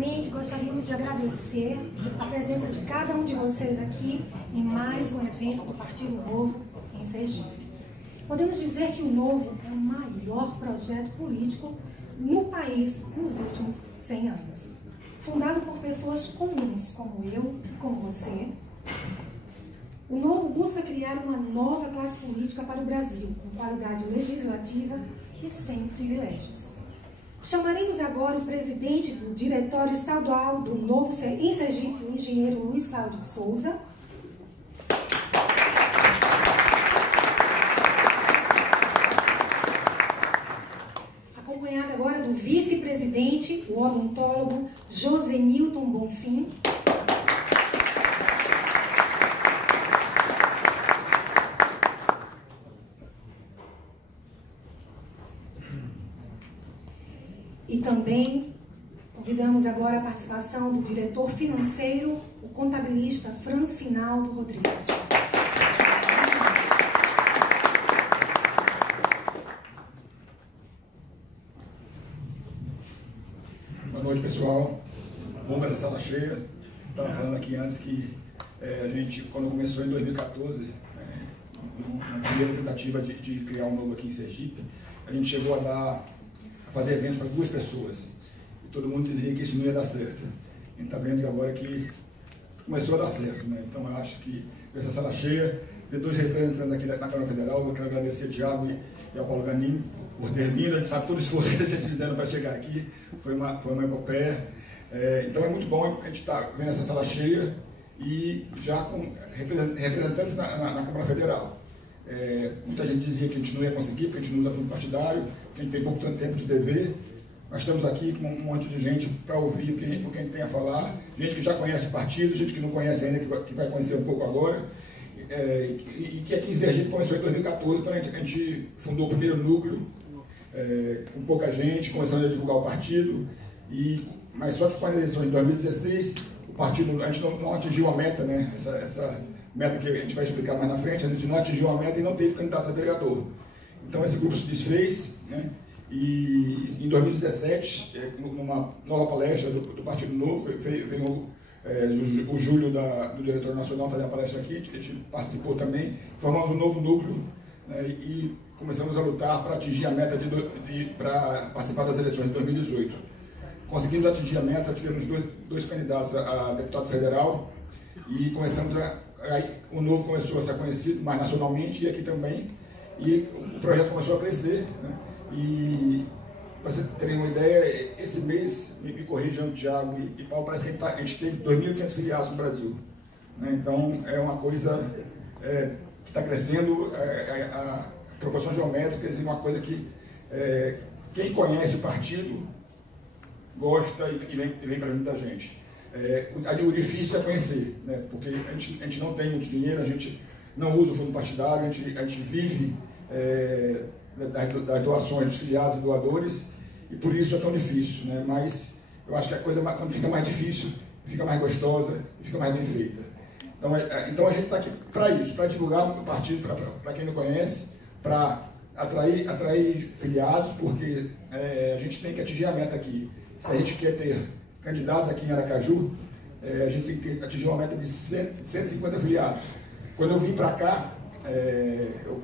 Primeiramente, gostaríamos de agradecer a presença de cada um de vocês aqui em mais um evento do Partido Novo em Sergipe. Podemos dizer que o Novo é o maior projeto político no país nos últimos 100 anos. Fundado por pessoas comuns como eu e como você, o Novo busca criar uma nova classe política para o Brasil, com qualidade legislativa e sem privilégios. Chamaremos agora o presidente do Diretório Estadual do Novo em Sergipe, o engenheiro Luiz Cláudio Souza. Acompanhado agora do vice-presidente, o odontólogo Josenilton Bonfim. E também convidamos agora a participação do diretor financeiro, o contabilista Francinaldo Rodrigues. Boa noite, pessoal. Bom essa sala cheia. Estava falando aqui antes que a gente, quando começou em 2014, na primeira tentativa de criar um novo aqui em Sergipe, a gente chegou a fazer eventos para 2 pessoas. E todo mundo dizia que isso não ia dar certo. A gente está vendo que agora que começou a dar certo, né? Então eu acho que essa sala cheia, ver 2 representantes aqui na Câmara Federal, eu quero agradecer ao Thiago e ao Paulo Ganini por ter vindo. A gente sabe todo o esforço que eles fizeram para chegar aqui, foi uma epopeia. Então é muito bom a gente estar vendo essa sala cheia e já com representantes na Câmara Federal. Muita gente dizia que a gente não ia conseguir, porque a gente não usa fundo partidário, que a gente tem pouco tempo de TV. Nós estamos aqui com um monte de gente para ouvir o que a gente tem a falar, gente que já conhece o partido, gente que não conhece ainda, que vai conhecer um pouco agora, e que aqui em Sergipe começou em 2014, quando a gente fundou o primeiro núcleo, com pouca gente, começando a divulgar o partido, mas só que com as eleições de 2016, o partido, a gente não atingiu a meta, né? Essa meta que a gente vai explicar mais na frente, a gente não atingiu a meta e não teve candidato a vereador. Então esse grupo se desfez, né? E em 2017, numa nova palestra do Partido Novo, veio o Júlio do Diretório Nacional fazer a palestra aqui, a gente participou também, formamos um novo núcleo, né? E começamos a lutar para atingir a meta para participar das eleições de 2018. Conseguimos atingir a meta, tivemos dois candidatos a deputado federal e começamos aí o Novo começou a ser conhecido mais nacionalmente e aqui também, e o projeto começou a crescer, né? E para vocês terem uma ideia, esse mês, me corrijam, Thiago e Paulo, parece que a gente teve 2.500 filiados no Brasil, né? Então é uma coisa que está crescendo a proporção geométrica, é uma coisa que quem conhece o partido gosta e vem para junto da gente. O difícil é conhecer, né? Porque a gente não tem muito dinheiro, a gente não usa o fundo partidário, a gente vive das doações dos filiados e doadores, e por isso é tão difícil, né? Mas eu acho que a coisa, quando fica mais difícil, fica mais gostosa e fica mais bem feita. Então a gente está aqui para isso, para divulgar o partido para quem não conhece, para atrair filiados, porque a gente tem que atingir a meta aqui. Se a gente quer ter candidatos aqui em Aracaju, a gente tem que atingir uma meta de 150 filiados. Quando eu vim para cá,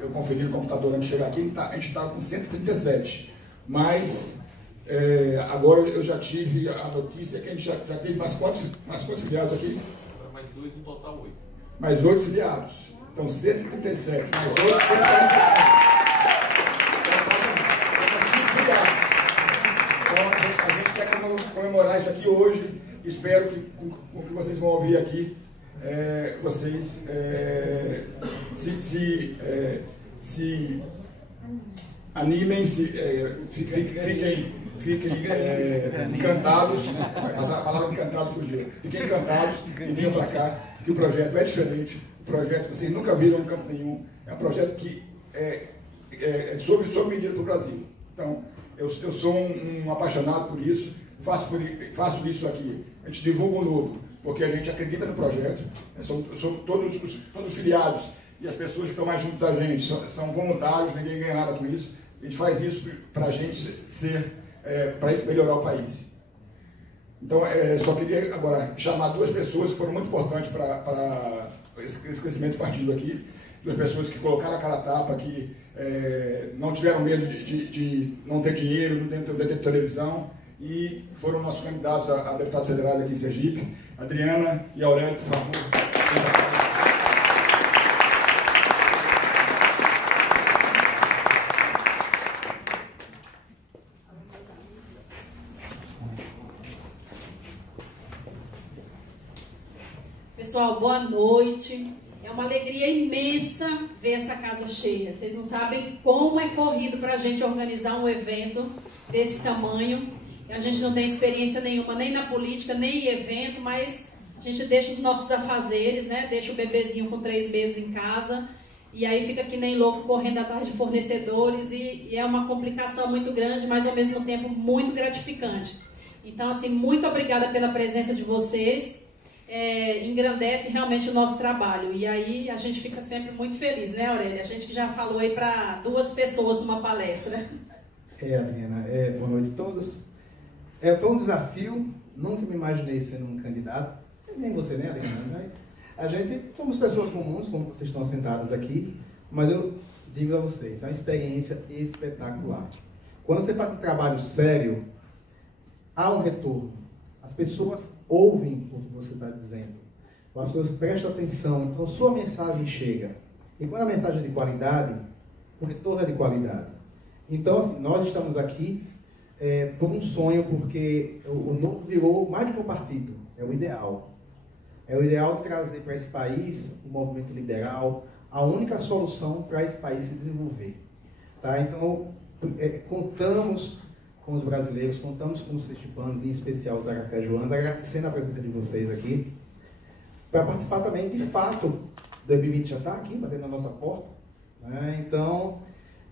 eu conferi no computador antes de chegar aqui, a gente está com 137. Mas agora eu já tive a notícia que a gente já teve mais quantos filiados aqui? Mais 2, no total 8. Mais 8 filiados. Então 137, mais 8, 147. Então a gente quer comemorar isso aqui hoje. Espero que com o que vocês vão ouvir aqui, vocês se animem, fiquem encantados. A palavra encantados fugiu. Fiquem encantados e venham para cá, que o projeto é diferente. O projeto vocês nunca viram em canto nenhum. É um projeto que é sob medida para o Brasil. Então, eu sou um apaixonado por isso, faço isso aqui. A gente divulga o Novo, porque a gente acredita no projeto. São todos os filiados e as pessoas que estão mais junto da gente são voluntários, ninguém ganha nada com isso. A gente faz isso para a gente para melhorar o país. Então, só queria agora chamar duas pessoas que foram muito importantes para esse crescimento do partido aqui. Duas pessoas que colocaram a cara a tapa, que não tiveram medo de não ter dinheiro, não ter televisão, e foram nossos candidatos a deputados federais aqui em Sergipe. Adriana e Aurélio, por favor. Pessoal, boa noite. É uma alegria imensa ver essa casa cheia. Vocês não sabem como é corrido para a gente organizar um evento desse tamanho. A gente não tem experiência nenhuma, nem na política, nem em evento, mas a gente deixa os nossos afazeres, né? Deixa o bebezinho com 3 meses em casa e aí fica que nem louco correndo atrás de fornecedores e é uma complicação muito grande, mas ao mesmo tempo muito gratificante. Então, assim, muito obrigada pela presença de vocês. Engrandece realmente o nosso trabalho e aí a gente fica sempre muito feliz, né, Aurélia? A gente que já falou aí para 2 pessoas numa palestra. Adriana, boa noite a todos. Foi um desafio, nunca me imaginei sendo um candidato, nem você, né, Adriana? A gente, somos pessoas comuns, como vocês estão sentados aqui, mas eu digo a vocês, é uma experiência espetacular. Quando você faz um trabalho sério, há um retorno. As pessoas ouvem o que você está dizendo. As pessoas prestam atenção, então sua mensagem chega. E quando a mensagem é de qualidade, o retorno é de qualidade. Então, assim, nós estamos aqui por um sonho, porque o Novo virou mais do que um partido, é o ideal. É o ideal de trazer para esse país o movimento liberal, a única solução para esse país se desenvolver. Tá? Então, contamos com os brasileiros, contamos com os sergipanos, em especial os aracajuanos, agradecendo a presença de vocês aqui, para participar também, de fato, 2020 já está aqui, batendo na nossa porta, né? Então,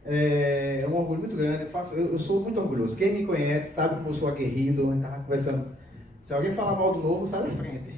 é um orgulho muito grande, eu sou muito orgulhoso. Quem me conhece sabe como eu sou aguerrido, a gente estava conversando, se alguém falar mal do Novo, sai da frente.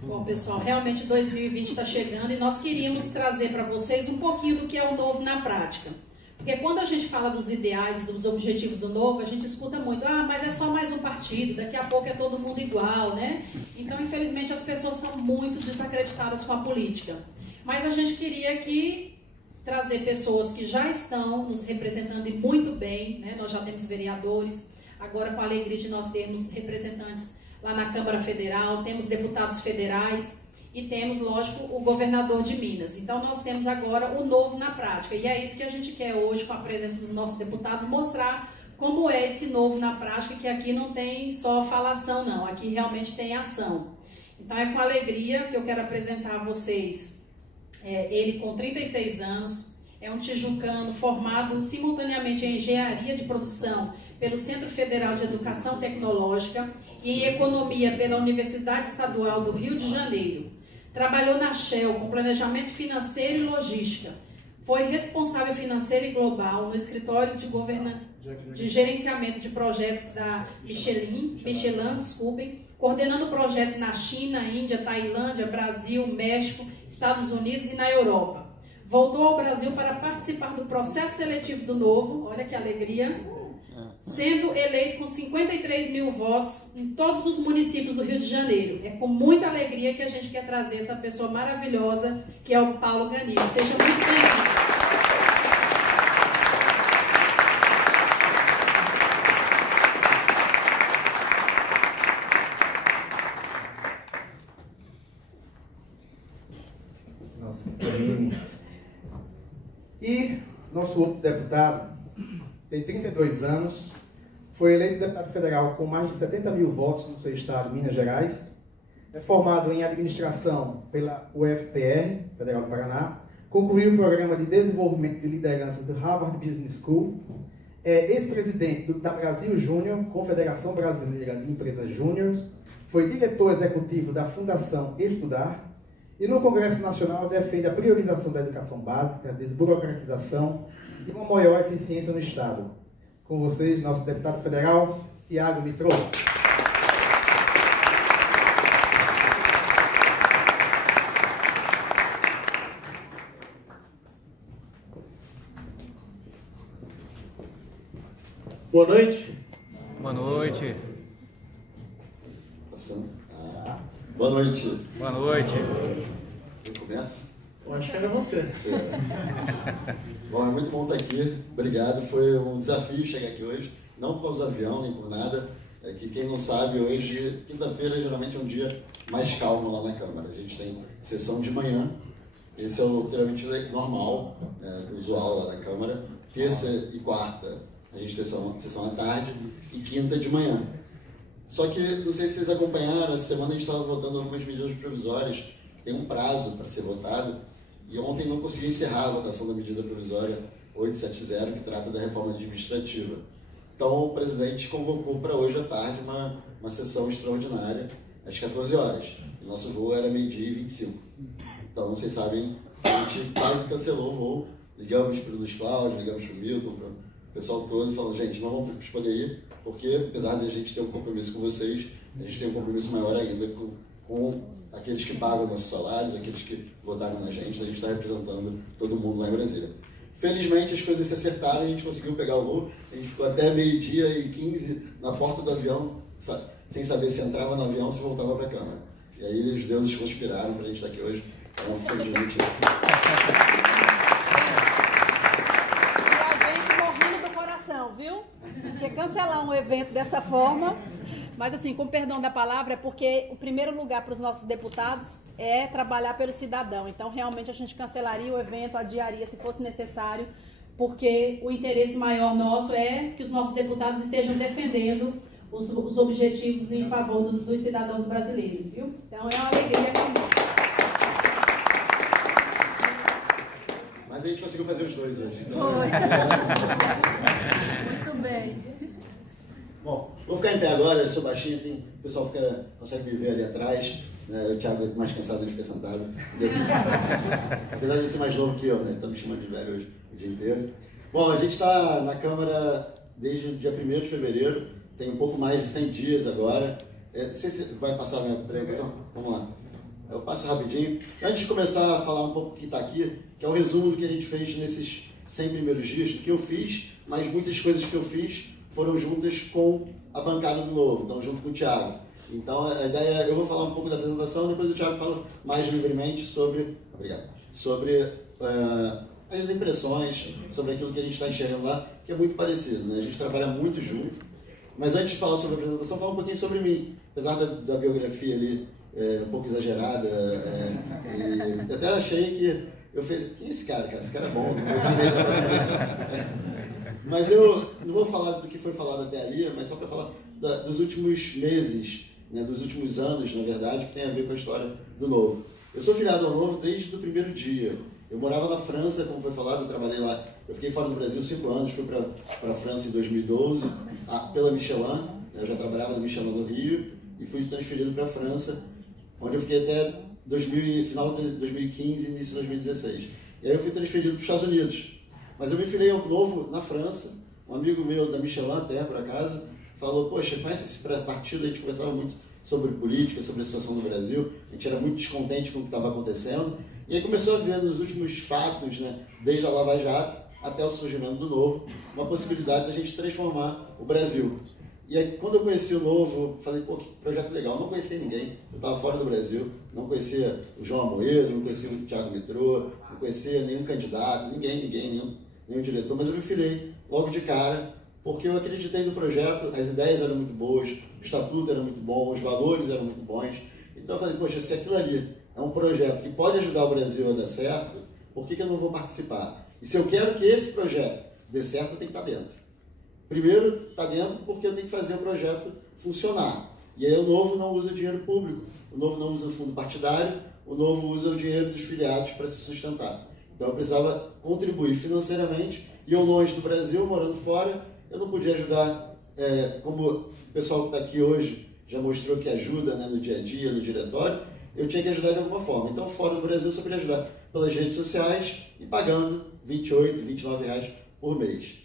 Bom, pessoal, realmente 2020 está chegando e nós queríamos trazer para vocês um pouquinho do que é o Novo na prática. Porque quando a gente fala dos ideais e dos objetivos do Novo, a gente escuta muito, mas é só mais um partido, daqui a pouco é todo mundo igual, né? Então, infelizmente, as pessoas estão muito desacreditadas com a política. Mas a gente queria aqui trazer pessoas que já estão nos representando e muito bem, né? Nós já temos vereadores, agora com a alegria de nós termos representantes lá na Câmara Federal, temos deputados federais, e temos, lógico, o governador de Minas. Então, nós temos agora o Novo na prática. E é isso que a gente quer hoje, com a presença dos nossos deputados, mostrar como é esse Novo na prática, que aqui não tem só falação, não. Aqui realmente tem ação. Então, é com alegria que eu quero apresentar a vocês ele com 36 anos, é um tijucano formado simultaneamente em Engenharia de Produção pelo Centro Federal de Educação Tecnológica e em Economia pela Universidade Estadual do Rio de Janeiro. Trabalhou na Shell com planejamento financeiro e logística. Foi responsável financeiro e global no escritório de gerenciamento de projetos da Michelin, coordenando projetos na China, Índia, Tailândia, Brasil, México, Estados Unidos e na Europa. Voltou ao Brasil para participar do processo seletivo do Novo, olha que alegria, sendo eleito com 53 mil votos em todos os municípios do Rio de Janeiro. É com muita alegria que a gente quer trazer essa pessoa maravilhosa, que é o Paulo Ganil. Seja muito bem-vindo. Nosso prêmio. E nosso outro deputado tem 32 anos, foi eleito deputado federal com mais de 70 mil votos no seu estado, Minas Gerais. É formado em administração pela UFPR, Federal do Paraná. Concluiu o programa de desenvolvimento de liderança do Harvard Business School. É ex-presidente da Brasil Júnior, Confederação Brasileira de Empresas Júniores. Foi diretor executivo da Fundação Estudar. E no Congresso Nacional defende a priorização da educação básica, a desburocratização e uma maior eficiência no Estado. Com vocês, nosso deputado federal, Tiago Mitrô. Boa noite. Boa noite. Boa noite. Boa noite. Quem começa? Eu acho que era você. Bom, é muito bom estar aqui. Obrigado. Foi um desafio chegar aqui hoje. Não por causa do avião, nem por nada. É que quem não sabe, hoje, quinta-feira, geralmente é um dia mais calmo lá na Câmara. A gente tem sessão de manhã. Esse é o trâmite normal, usual lá na Câmara. Terça e quarta, a gente tem sessão à tarde. E quinta de manhã. Só que, não sei se vocês acompanharam, essa semana a gente estava votando algumas medidas provisórias. Tem um prazo para ser votado. E ontem não consegui encerrar a votação da medida provisória 870, que trata da reforma administrativa. Então, o presidente convocou para hoje à tarde uma sessão extraordinária, às 14 horas. O nosso voo era 12h25. Então, vocês sabem, a gente quase cancelou o voo. Ligamos para o Luiz Cláudio, ligamos para o Milton, para o pessoal todo, falando, gente, não vamos poder ir, porque apesar de a gente ter um compromisso com vocês, a gente tem um compromisso maior ainda com aqueles que pagam nossos salários, aqueles que votaram na gente está representando todo mundo lá em Brasília. Felizmente as coisas se acertaram, a gente conseguiu pegar o voo, a gente ficou até 12h15 na porta do avião, sem saber se entrava no avião ou se voltava para a Câmara. E aí os deuses conspiraram para a gente estar aqui hoje, então felizmente... E a gente morrendo do coração, viu? Porque cancelar um evento dessa forma... Mas assim, com perdão da palavra, é porque o primeiro lugar para os nossos deputados é trabalhar pelo cidadão. Então, realmente, a gente cancelaria o evento, adiaria se fosse necessário, porque o interesse maior nosso é que os nossos deputados estejam defendendo os objetivos em favor dos cidadãos brasileiros, viu? Então, é uma alegria conosco. Mas a gente conseguiu fazer os dois hoje. Então... Muito bem. Bom, vou ficar em pé agora, eu sou baixinho assim, o pessoal consegue me ver ali atrás, né? O Thiago é mais cansado, ele fica sentado. Apesar de ser mais novo que eu, né? Estamos chamando de velho hoje o dia inteiro. Bom, a gente está na Câmara desde o dia 1º de fevereiro, tem um pouco mais de 100 dias agora. Não sei se vai passar a minha apresentação. Vamos lá. Eu passo rapidinho. Antes de começar a falar um pouco do que está aqui, que é o resumo do que a gente fez nesses 100 primeiros dias, do que eu fiz, mas muitas coisas que eu fiz foram juntas com a bancada do Novo, então junto com o Thiago. Então a ideia, eu vou falar um pouco da apresentação, depois o Thiago fala mais livremente sobre as impressões, sobre aquilo que a gente está enxergando lá, que é muito parecido, né? A gente trabalha muito junto. Mas antes de falar sobre a apresentação, falar um pouquinho sobre mim. Apesar da biografia ali um pouco exagerada, e até achei que eu fiz, quem é esse cara? Esse cara é bom, não vou dar nem para apresentação. Mas eu não vou falar do que foi falado até ali, mas só para falar dos últimos meses, né, dos últimos anos, na verdade, que tem a ver com a história do Novo. Eu sou filiado ao Novo desde o primeiro dia. Eu morava na França, como foi falado, eu trabalhei lá. Eu fiquei fora do Brasil 5 anos, fui para a França em 2012, pela Michelin. Eu já trabalhava na Michelin no Rio e fui transferido para a França, onde eu fiquei até final de 2015 e início de 2016. E aí eu fui transferido para os Estados Unidos. Mas eu me filiei ao Novo na França, um amigo meu da Michelin até, por acaso, falou, poxa, conhece esse partido? A gente conversava muito sobre política, sobre a situação do Brasil, a gente era muito descontente com o que estava acontecendo, e aí começou a ver nos últimos fatos, né, desde a Lava Jato até o surgimento do Novo, uma possibilidade da gente transformar o Brasil. E aí, quando eu conheci o Novo, falei, pô, que projeto legal, não conhecia ninguém, eu estava fora do Brasil, não conhecia o João Amoedo, não conhecia o Thiago Metrô, não conhecia nenhum candidato, nenhum diretor, mas eu me filiei logo de cara, porque eu acreditei no projeto, as ideias eram muito boas, o estatuto era muito bom, os valores eram muito bons. Então eu falei, poxa, se aquilo ali é um projeto que pode ajudar o Brasil a dar certo, por que eu não vou participar? E se eu quero que esse projeto dê certo, eu tenho que estar dentro. Primeiro, está dentro porque eu tenho que fazer o projeto funcionar. E aí o Novo não usa dinheiro público, o Novo não usa fundo partidário, o Novo usa o dinheiro dos filiados para se sustentar. Então eu precisava contribuir financeiramente, e eu longe do Brasil, morando fora, eu não podia ajudar, como o pessoal que está aqui hoje já mostrou que ajuda, né, no dia a dia, no diretório, eu tinha que ajudar de alguma forma. Então fora do Brasil eu só podia ajudar pelas redes sociais e pagando R$28, R$29 por mês.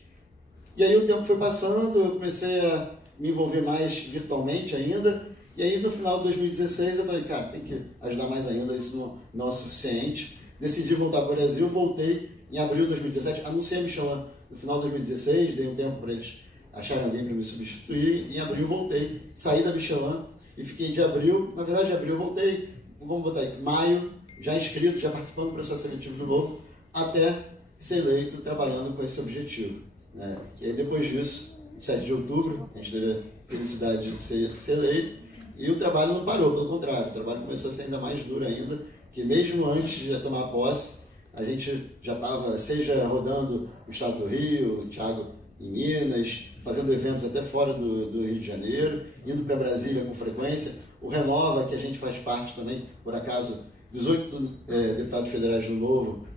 E aí o tempo foi passando, eu comecei a me envolver mais virtualmente ainda, e aí no final de 2016 eu falei, cara, tem que ajudar mais ainda, isso não é suficiente. Decidi voltar para o Brasil, voltei em abril de 2017, anunciei a Michelin no final de 2016, dei um tempo para eles acharem alguém para me substituir. Em abril voltei, saí da Michelin e fiquei de abril, na verdade de abril eu voltei, vamos botar aí, maio, já inscrito, já participando do processo seletivo do Novo, até ser eleito trabalhando com esse objetivo, né? E aí depois disso, 7 de outubro, a gente teve a felicidade de ser eleito, e o trabalho não parou, pelo contrário, o trabalho começou a ser ainda mais duro ainda, que mesmo antes de tomar posse, a gente já estava, seja rodando o estado do Rio, o Thiago em Minas, fazendo eventos até fora do Rio de Janeiro, indo para Brasília com frequência, o Renova, que a gente faz parte também, por acaso, dos 8 deputados federais do Novo,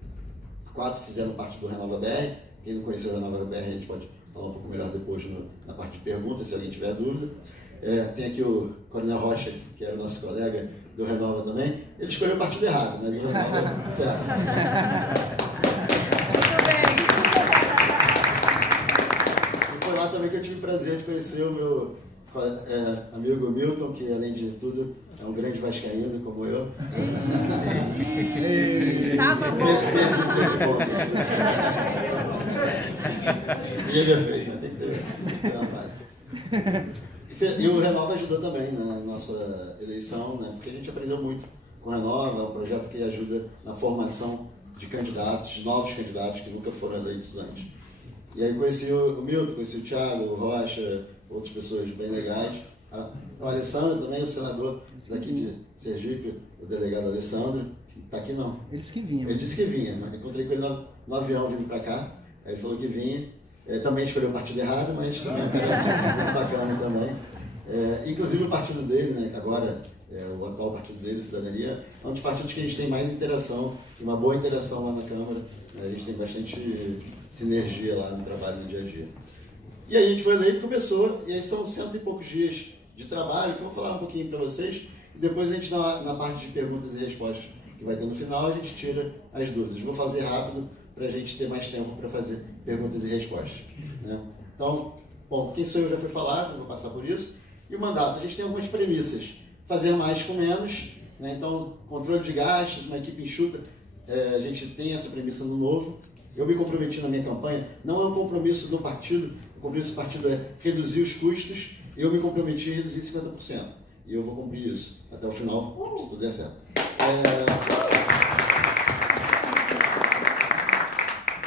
4 fizeram parte do Renova BR. Quem não conheceu o Renova BR, a gente pode falar um pouco melhor depois na parte de perguntas, se alguém tiver dúvida. Tem aqui o Coronel Rocha, que era o nosso colega do Renova também. Ele escolheu o partido errado, mas o Renova certo. Muito bem. E foi lá também que eu tive o prazer de conhecer o meu amigo Milton, que além de tudo é um grande vascaíno como eu. Tava bom. E ele é feio, né? Tem que ter uma falha. E o Renova ajudou também na nossa eleição, né? Porque a gente aprendeu muito com o Renova, é um projeto que ajuda na formação de candidatos, novos candidatos que nunca foram eleitos antes. E aí conheci o Milton, conheci o Thiago, o Rocha, outras pessoas bem legais. O Alessandro também, o senador daqui de Sergipe, o delegado Alessandro, está aqui não. Ele disse que vinha. Ele disse que vinha, mas encontrei com ele no avião vindo para cá. Aí ele falou que vinha. Também escolheu o partido errado, mas também é um cara muito bacana também. Inclusive o partido dele, né, que agora o atual partido dele, Cidadania, é um dos partidos que a gente tem mais interação, uma boa interação lá na Câmara. A gente tem bastante sinergia lá no trabalho no dia a dia. E aí a gente foi eleito e começou, e aí são 100 e poucos dias de trabalho, que eu vou falar um pouquinho para vocês, e depois a gente, na parte de perguntas e respostas que vai ter no final, a gente tira as dúvidas. Vou fazer rápido para a gente ter mais tempo para fazer perguntas e respostas, né? Então, bom, quem sou eu já foi falado, vou passar por isso. E o mandato, a gente tem algumas premissas. Fazer mais com menos, né? Então, controle de gastos, uma equipe enxuta, a gente tem essa premissa no Novo. Eu me comprometi na minha campanha, não é um compromisso do partido, o compromisso do partido é reduzir os custos, eu me comprometi a reduzir 50%. E eu vou cumprir isso até o final, se tudo der certo.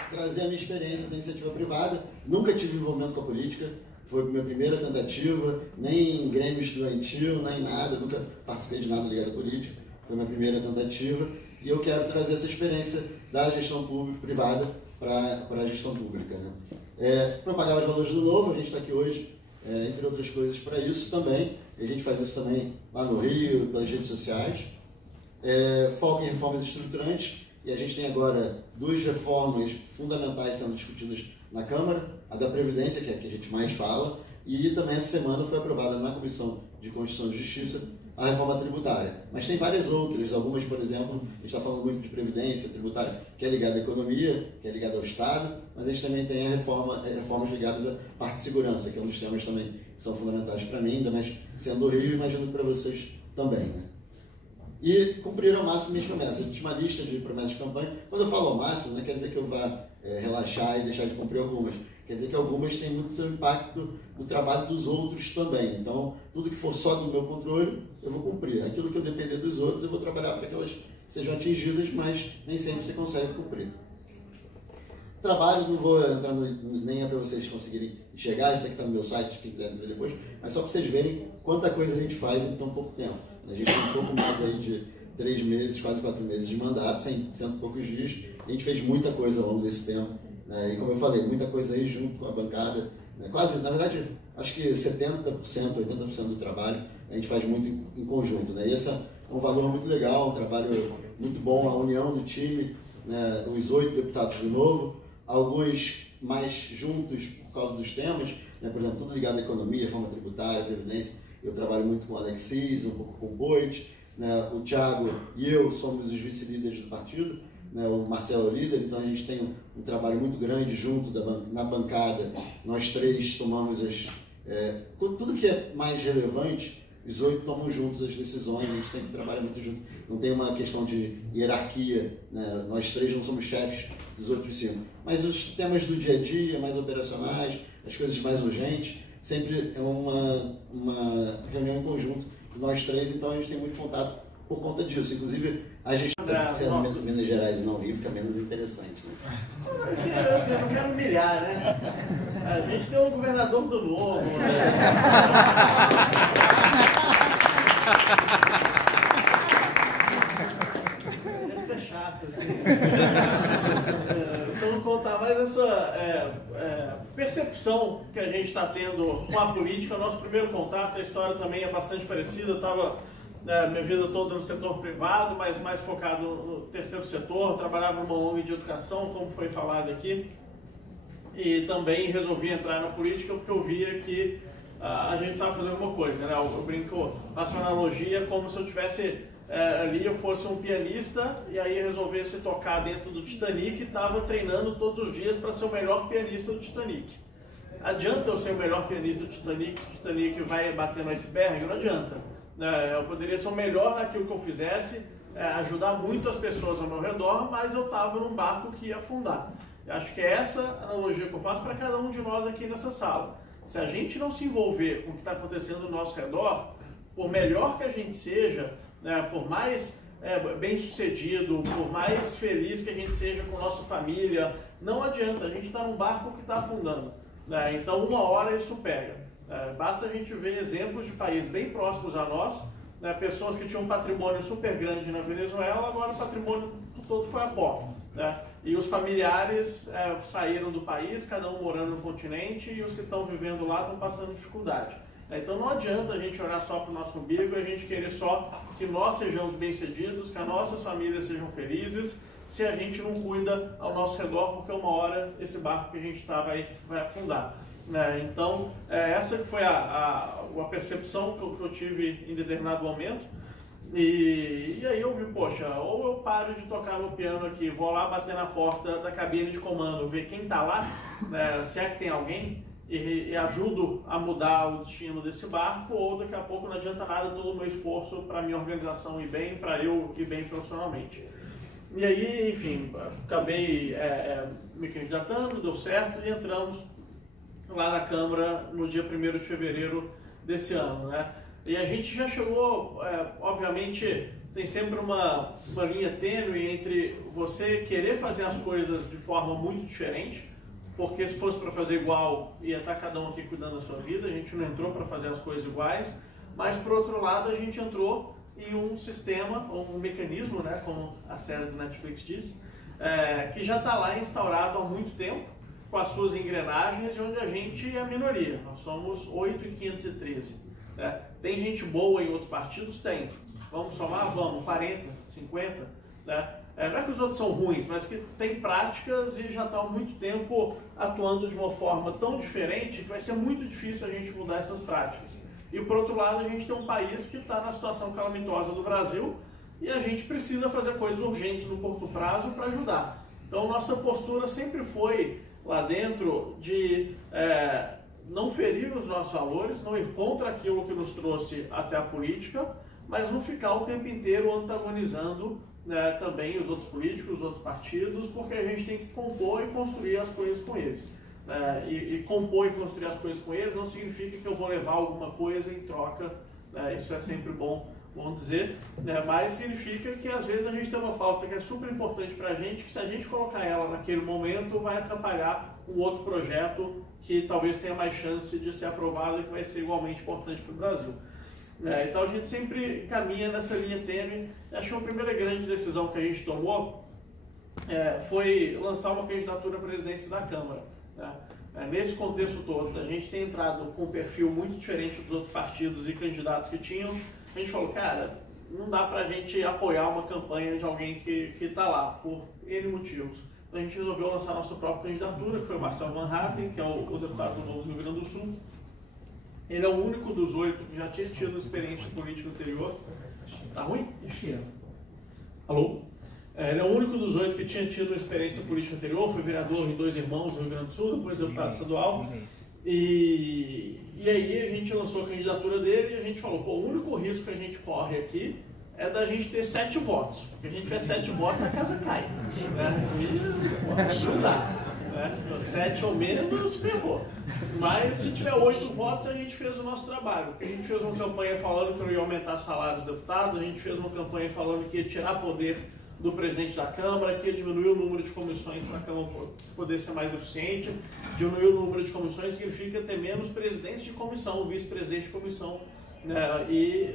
Trazer a minha experiência da iniciativa privada, nunca tive envolvimento com a política, foi a minha primeira tentativa, nem em grêmio estudantil, nem nada, nunca participei de nada ligado à política, foi a minha primeira tentativa, e eu quero trazer essa experiência da gestão privada para a gestão pública, né? Propagar os valores do Novo, a gente está aqui hoje, entre outras coisas, para isso também, a gente faz isso também lá no Rio, pelas redes sociais, foco em reformas estruturantes, e a gente tem agora 2 reformas fundamentais sendo discutidas na Câmara, a da Previdência, que é a que a gente mais fala, e também essa semana foi aprovada na Comissão de Constituição e Justiça a reforma tributária. Mas tem várias outras, algumas, por exemplo, a gente está falando muito de Previdência tributária, que é ligada à economia, que é ligada ao Estado, mas a gente também tem reformas ligadas à parte de segurança, que é um dos temas também que são fundamentais para mim, ainda mais sendo do Rio, imagino que para vocês também, né? E cumpriram ao máximo minhas promessas. Eu tinha uma lista de promessas de campanha. Quando eu falo ao máximo, não quer dizer que eu vá relaxar e deixar de cumprir algumas. Quer dizer que algumas têm muito impacto no trabalho dos outros também. Então, tudo que for só do meu controle, eu vou cumprir. Aquilo que eu depender dos outros, eu vou trabalhar para que elas sejam atingidas, mas nem sempre você consegue cumprir. Trabalho, não vou entrar nem é para vocês conseguirem enxergar, isso aqui está no meu site, se quiserem ver depois, mas só para vocês verem quanta coisa a gente faz em tão pouco tempo. A gente tem um pouco mais aí de 3 meses, quase 4 meses de mandato, 100 e poucos dias. A gente fez muita coisa ao longo desse tempo, né? E como eu falei, muita coisa aí junto com a bancada, né? Quase, na verdade, acho que 70%, 80% do trabalho a gente faz muito em conjunto, né? E esse é um valor muito legal, um trabalho muito bom, a união do time, né? Os 8 deputados do Novo, alguns mais juntos por causa dos temas, né? Por exemplo, tudo ligado à economia, reforma tributária, previdência. Eu trabalho muito com o Alexis, um pouco com o Boit, né? O Thiago e eu somos os vice-líderes do partido, né? O Marcelo é o líder, então a gente tem um trabalho muito grande junto na bancada. Nós 3 tomamos tudo que é mais relevante, os 8 tomam juntos as decisões, a gente sempre trabalha muito junto. Não tem uma questão de hierarquia, né? Nós 3 não somos chefes dos outros 5. Mas os temas do dia a dia, mais operacionais, as coisas mais urgentes, sempre é uma reunião em conjunto de nós três, então a gente tem muito contato por conta disso. Inclusive, a gestão de Minas Gerais e não Rio fica menos interessante. Né? Eu não quero humilhar, né? A gente tem o governador do Novo. Né? Deve ser chato, assim. Então, contar mais essa percepção que a gente está tendo com a política. O nosso primeiro contato, a história também é bastante parecida. Eu estava minha vida toda no setor privado, mas mais focado no terceiro setor. Trabalhava numa ONG de educação, como foi falado aqui. E também resolvi entrar na política porque eu via que a gente precisava fazer alguma coisa, né? Eu brinco, faço uma analogia como se eu tivesse ali, eu fosse um pianista e aí resolvesse tocar dentro do Titanic e estava treinando todos os dias para ser o melhor pianista do Titanic. Adianta eu ser o melhor pianista do Titanic, o Titanic vai bater no iceberg? Não adianta. Eu poderia ser o melhor naquilo que eu fizesse, ajudar muito as pessoas ao meu redor, mas eu estava num barco que ia afundar. Eu acho que é essa analogia que eu faço para cada um de nós aqui nessa sala. Se a gente não se envolver com o que está acontecendo no nosso redor, por melhor que a gente seja, por mais bem sucedido, por mais feliz que a gente seja com nossa família, não adianta, a gente está num barco que está afundando. Então uma hora isso pega. Basta a gente ver exemplos de países bem próximos a nós, pessoas que tinham um patrimônio super grande na Venezuela, agora o patrimônio todo foi a pó. E os familiares saíram do país, cada um morando no continente, e os que estão vivendo lá estão passando dificuldade. Então não adianta a gente olhar só para o nosso umbigo e a gente querer só que nós sejamos bem-sucedidos, que as nossas famílias sejam felizes, se a gente não cuida ao nosso redor, porque uma hora esse barco que a gente está vai afundar. Então essa foi a percepção que eu tive em determinado momento. E aí eu vi, poxa, ou eu paro de tocar no piano aqui, vou lá bater na porta da cabine de comando, ver quem está lá, se é que tem alguém, e ajudo a mudar o destino desse barco, ou daqui a pouco não adianta nada todo o meu esforço para a minha organização ir bem, para eu ir bem profissionalmente. E aí, enfim, acabei me candidatando, deu certo, e entramos lá na Câmara no dia 1º de fevereiro desse ano, né? E a gente já chegou, obviamente, tem sempre uma linha tênue entre você querer fazer as coisas de forma muito diferente, porque se fosse para fazer igual, ia estar cada um aqui cuidando da sua vida, a gente não entrou para fazer as coisas iguais, mas, por outro lado, a gente entrou em um sistema, ou um mecanismo, né, como a série do Netflix diz, que já está lá instaurado há muito tempo, com as suas engrenagens, onde a gente é a minoria. Nós somos 8.513. Tem gente boa em outros partidos? Tem. Vamos somar? Vamos. 40, 50. Né? Não é que os outros são ruins, mas que tem práticas e já estão há muito tempo atuando de uma forma tão diferente que vai ser muito difícil a gente mudar essas práticas. E, por outro lado, a gente tem um país que está na situação calamitosa do Brasil e a gente precisa fazer coisas urgentes no curto prazo para ajudar. Então, nossa postura sempre foi lá dentro de não ferir os nossos valores, não ir contra aquilo que nos trouxe até a política, mas não ficar o tempo inteiro antagonizando também os outros políticos, os outros partidos, porque a gente tem que compor e construir as coisas com eles. E compor e construir as coisas com eles não significa que eu vou levar alguma coisa em troca, isso é sempre bom dizer, mas significa que às vezes a gente tem uma pauta que é super importante para a gente, que se a gente colocar ela naquele momento vai atrapalhar um outro projeto que talvez tenha mais chance de ser aprovado e que vai ser igualmente importante para o Brasil. Então a gente sempre caminha nessa linha tênue. Acho que a primeira grande decisão que a gente tomou foi lançar uma candidatura à presidência da Câmara. Nesse contexto todo, a gente tem entrado com um perfil muito diferente dos outros partidos e candidatos que tinham. A gente falou, cara, não dá para a gente apoiar uma campanha de alguém que está lá, por N motivos. Então a gente resolveu lançar nossa própria candidatura, que foi o Marcelo Van Hatten, que é o deputado do Novo do Rio Grande do Sul. Ele é o único dos 8 que já tinha tido experiência política anterior. Tá ruim? Alô? Ele é o único dos 8 que tinha tido experiência política anterior, foi vereador em Dois Irmãos, no Rio Grande do Sul, depois deputado estadual. E aí a gente lançou a candidatura dele e a gente falou, pô, o único risco que a gente corre aqui é da gente ter 7 votos. Porque a gente tiver 7 votos, a casa cai. E não dá. né? 7 ou menos, ferrou. Mas se tiver 8 votos, a gente fez o nosso trabalho. Porque a gente fez uma campanha falando que não ia aumentar salários dos deputados, a gente fez uma campanha falando que ia tirar poder do presidente da Câmara, que ia diminuir o número de comissões para a Câmara poder ser mais eficiente. Diminuir o número de comissões significa ter menos presidentes de comissão, vice-presidente de comissão, né?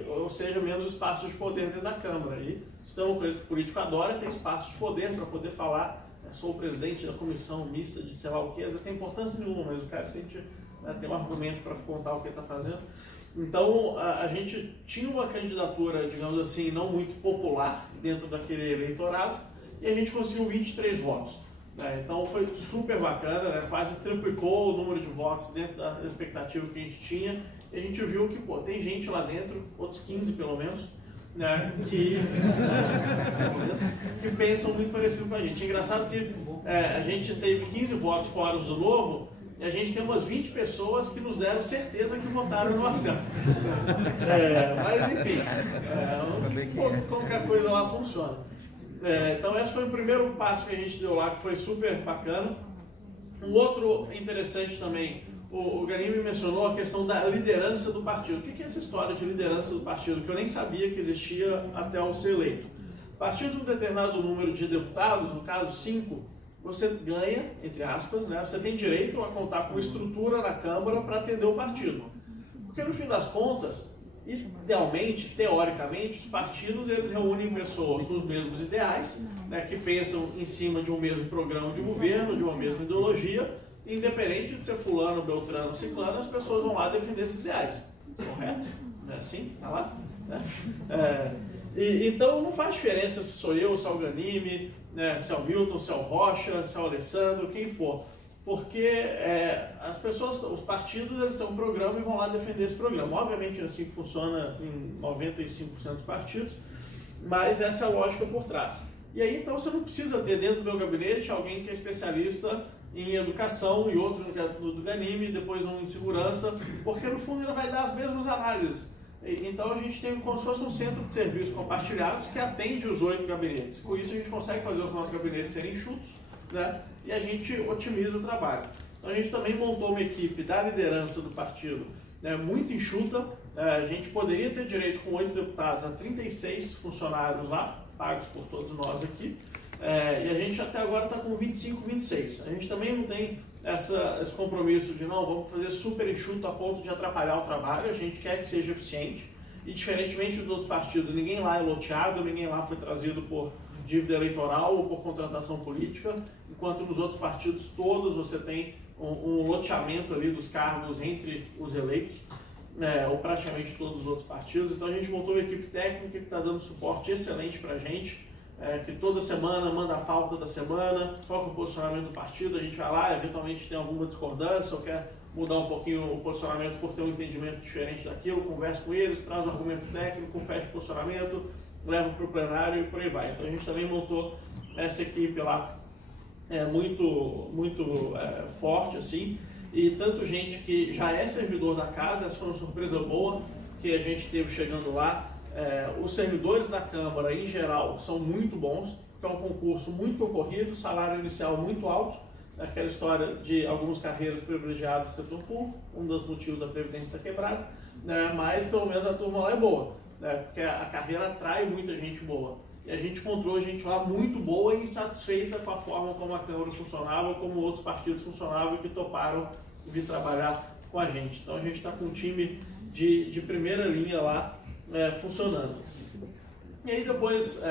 Ou seja, menos espaço de poder dentro da Câmara. E isso é uma coisa que o político adora, ter espaço de poder para poder falar, sou o presidente da comissão mista de sei lá o que, às vezes tem importância nenhuma, mas o cara sente, né, tem um argumento para contar o que ele está fazendo. Então, a gente tinha uma candidatura, digamos assim, não muito popular dentro daquele eleitorado, e a gente conseguiu 23 votos. Né? Então, foi super bacana, né? Quase triplicou o número de votos dentro da expectativa que a gente tinha, e a gente viu que, pô, tem gente lá dentro, outros 15 pelo menos, né, que pensam muito parecido com a gente. É engraçado que a gente teve 15 votos fora os do Novo, e a gente tem umas 20 pessoas que nos deram certeza que votaram no Marcelo. Mas enfim, qualquer coisa lá funciona. Então esse foi o primeiro passo que a gente deu lá, que foi super bacana. Um outro interessante também, o Ganime mencionou a questão da liderança do partido. O que é essa história de liderança do partido? Que eu nem sabia que existia até eu ser eleito. A partir de um determinado número de deputados, no caso 5, você ganha, entre aspas, né? Você tem direito a contar com estrutura na Câmara para atender o partido. Porque no fim das contas, idealmente, teoricamente, os partidos eles reúnem pessoas com os mesmos ideais, né, que pensam em cima de um mesmo programa de governo, de uma mesma ideologia. Independente de ser fulano, beltrano, ciclano, as pessoas vão lá defender esses ideais. Correto? Não é assim? Tá lá? Né? Então não faz diferença se sou eu, se é o Ganime, né, se é o Milton, se é o Rocha, se é o Alessandro, quem for. Porque as pessoas, os partidos, eles têm um programa e vão lá defender esse programa. Obviamente é assim que funciona em 95% dos partidos, mas essa é a lógica por trás. E aí então você não precisa ter dentro do meu gabinete alguém que é especialista em educação e outro do Ganime, depois um em segurança, porque no fundo ele vai dar as mesmas análises. Então a gente tem como se fosse um centro de serviços compartilhados que atende os 8 gabinetes. Com isso a gente consegue fazer os nossos gabinetes serem enxutos, né? E a gente otimiza o trabalho. Então a gente também montou uma equipe da liderança do partido, né, muito enxuta. A gente poderia ter direito com 8 deputados a 36 funcionários lá, pagos por todos nós aqui. E a gente até agora está com 25, 26. A gente também não tem esse compromisso de não, vamos fazer super enxuto a ponto de atrapalhar o trabalho. A gente quer que seja eficiente. E diferentemente dos outros partidos, ninguém lá é loteado, ninguém lá foi trazido por dívida eleitoral ou por contratação política, enquanto nos outros partidos todos você tem um loteamento ali dos cargos entre os eleitos, ou praticamente todos os outros partidos. Então a gente montou uma equipe técnica que está dando suporte excelente para a gente, que toda semana manda a pauta da semana, qual é o posicionamento do partido, a gente vai lá, eventualmente tem alguma discordância ou quer mudar um pouquinho o posicionamento por ter um entendimento diferente daquilo, conversa com eles, traz o argumento técnico, fecha o posicionamento, leva para o plenário e por aí vai. Então a gente também montou essa equipe lá muito forte, assim, e tanto gente que já é servidor da casa, essa foi uma surpresa boa que a gente teve chegando lá. Os servidores da Câmara, em geral, são muito bons, porque é um concurso muito concorrido, salário inicial muito alto, aquela história de algumas carreiras privilegiadas do setor público, um dos motivos da Previdência está quebrada, né, mas pelo menos a turma lá é boa, né, porque a carreira atrai muita gente boa. E a gente encontrou gente lá muito boa e insatisfeita com a forma como a Câmara funcionava, como outros partidos funcionavam e que toparam vir trabalhar com a gente. Então a gente está com um time de primeira linha lá funcionando. E aí depois,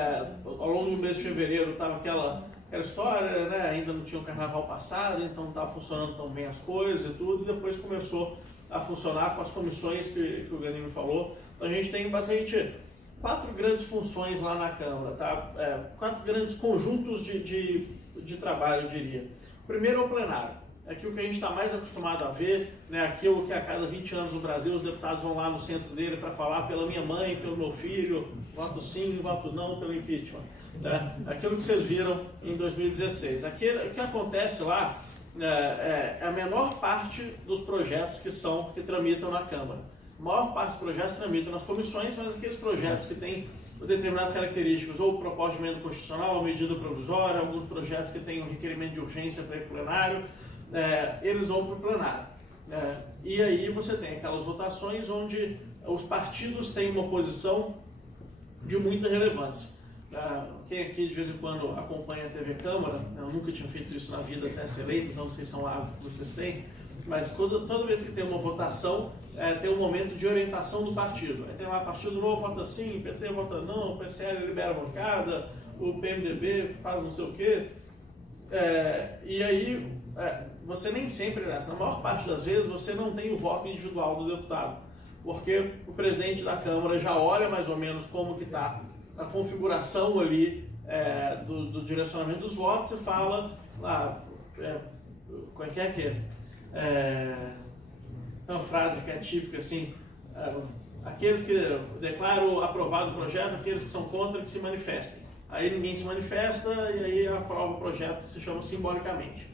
ao longo do mês de fevereiro, estava aquela história, né? Ainda não tinha o carnaval passado, então não estava funcionando tão bem as coisas e tudo, e depois começou a funcionar com as comissões que o Ganime falou. Então a gente tem basicamente 4 grandes funções lá na Câmara, tá? 4 grandes conjuntos de trabalho, eu diria. O primeiro é o plenário. É aquilo que a gente está mais acostumado a ver, né? Aquilo que a cada 20 anos no Brasil os deputados vão lá no centro dele para falar pela minha mãe, pelo meu filho, voto sim, voto não, pelo impeachment. Né? Aquilo que vocês viram em 2016. O que acontece lá é a menor parte dos projetos que tramitam na Câmara. A maior parte dos projetos tramitam nas comissões, mas aqueles projetos que têm determinadas características, ou proposta de emenda constitucional, ou medida provisória, alguns projetos que têm um requerimento de urgência para ir para o plenário, eles vão para o plenário. E aí você tem aquelas votações onde os partidos têm uma posição de muita relevância. Quem aqui de vez em quando acompanha a TV Câmara, eu nunca tinha feito isso na vida até ser eleito, então não sei se é um hábito que vocês têm, mas toda vez que tem uma votação, tem um momento de orientação do partido. Aí tem lá, Partido Novo vota sim, PT vota não, o PCL libera a bancada, o PMDB faz não sei o quê. E aí, você nem sempre, na maior parte das vezes, você não tem o voto individual do deputado, porque o presidente da Câmara já olha mais ou menos como que está a configuração ali do direcionamento dos votos e fala, como é que é? Tem uma frase que é típica assim, aqueles que declaram aprovado o projeto, aqueles que são contra que se manifestem. Aí ninguém se manifesta e aí aprova o projeto, se chama simbolicamente.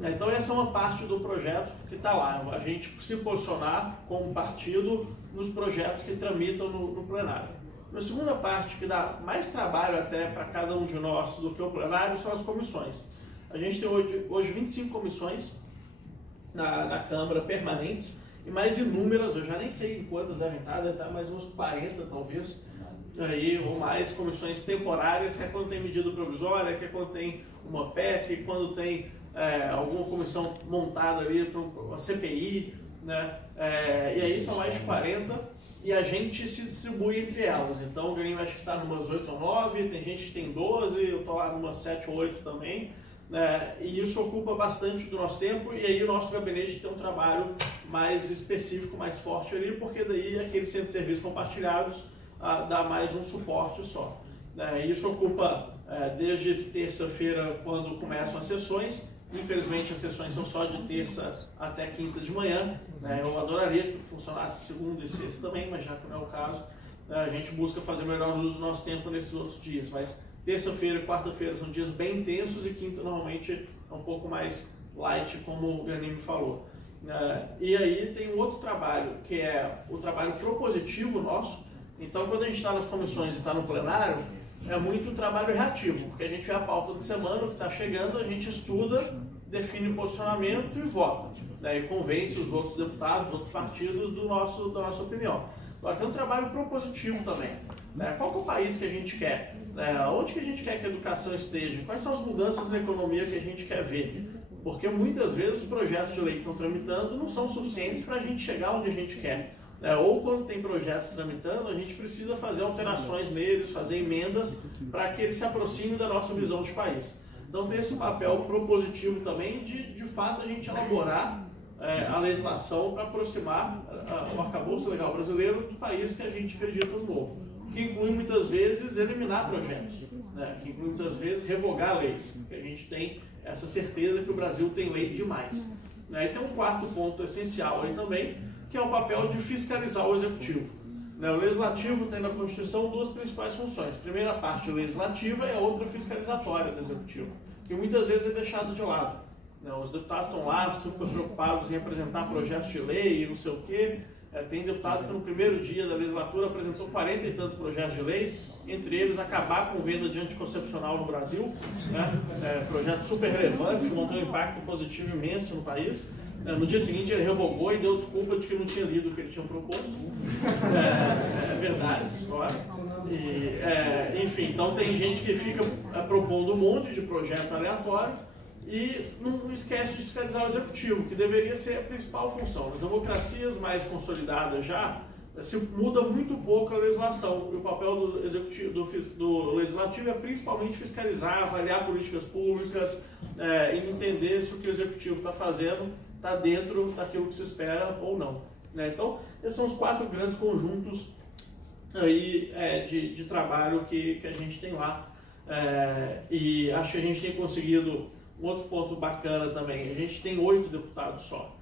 Então essa é uma parte do projeto que está lá, a gente se posicionar como partido nos projetos que tramitam no plenário. A segunda parte, que dá mais trabalho até para cada um de nós do que o plenário, são as comissões. A gente tem hoje 25 comissões na Câmara permanentes e mais inúmeras, eu já nem sei quantas devem estar mais uns 40 talvez, aí, ou mais comissões temporárias, que é quando tem medida provisória, que é quando tem uma PEC, quando tem alguma comissão montada ali para uma CPI, né? E aí são mais de 40 e a gente se distribui entre elas. Então o Grêmio acho que está numas 8 ou 9, tem gente que tem 12, eu estou lá numas 7 ou 8 também. E isso ocupa bastante do nosso tempo, e aí o nosso gabinete tem um trabalho mais específico, mais forte ali, porque daí aqueles centros de serviços compartilhados dá mais um suporte só. Isso ocupa desde terça-feira, quando começam as sessões. Infelizmente as sessões são só de terça até quinta de manhã. Eu adoraria que funcionasse segunda e sexta também, mas já que não é o caso, a gente busca fazer melhor uso do nosso tempo nesses outros dias. Mas terça-feira e quarta-feira são dias bem intensos e quinta normalmente é um pouco mais light, como o Ganim falou. E aí tem um outro trabalho, que é o trabalho propositivo nosso. Então quando a gente está nas comissões e está no plenário, é muito trabalho reativo, porque a gente vê a pauta de semana, o que está chegando, a gente estuda, define o posicionamento e vota. E convence os outros deputados, outros partidos da nossa opinião. Agora tem um trabalho propositivo também. Qual que é o país que a gente quer? Onde que a gente quer que a educação esteja? Quais são as mudanças na economia que a gente quer ver? Porque muitas vezes os projetos de lei que estão tramitando não são suficientes para a gente chegar onde a gente quer. Ou quando tem projetos tramitando, a gente precisa fazer alterações neles, fazer emendas para que eles se aproximem da nossa visão de país. Então tem esse papel propositivo também de fato a gente elaborar a legislação para aproximar o arcabouço legal brasileiro do país que a gente acredita no novo. Que inclui muitas vezes eliminar projetos, que inclui muitas vezes revogar leis, que a gente tem essa certeza que o Brasil tem lei demais. E tem um quarto ponto essencial aí também, que é o papel de fiscalizar o Executivo. O Legislativo tem na Constituição duas principais funções. A primeira parte legislativa e a outra fiscalizatória do Executivo, que muitas vezes é deixado de lado. Os deputados estão lá super preocupados em apresentar projetos de lei e não sei o quê. Tem deputado que no primeiro dia da legislatura apresentou 40 e tantos projetos de lei, entre eles acabar com venda de anticoncepcional no Brasil, projetos super relevantes que vão ter um impacto positivo imenso no país. No dia seguinte ele revogou e deu desculpa de que não tinha lido o que ele tinha proposto. É verdade essa história. Enfim, então tem gente que fica propondo um monte de projeto aleatório e não esquece de fiscalizar o Executivo, que deveria ser a principal função. Nas democracias mais consolidadas já, se muda muito pouco a legislação. E o papel do Legislativo é principalmente fiscalizar, avaliar políticas públicas e entender se o que o Executivo está fazendo está dentro daquilo que se espera ou não. Então, esses são os 4 grandes conjuntos aí, de trabalho que a gente tem lá. E acho que a gente tem conseguido um outro ponto bacana também. A gente tem 8 deputados só,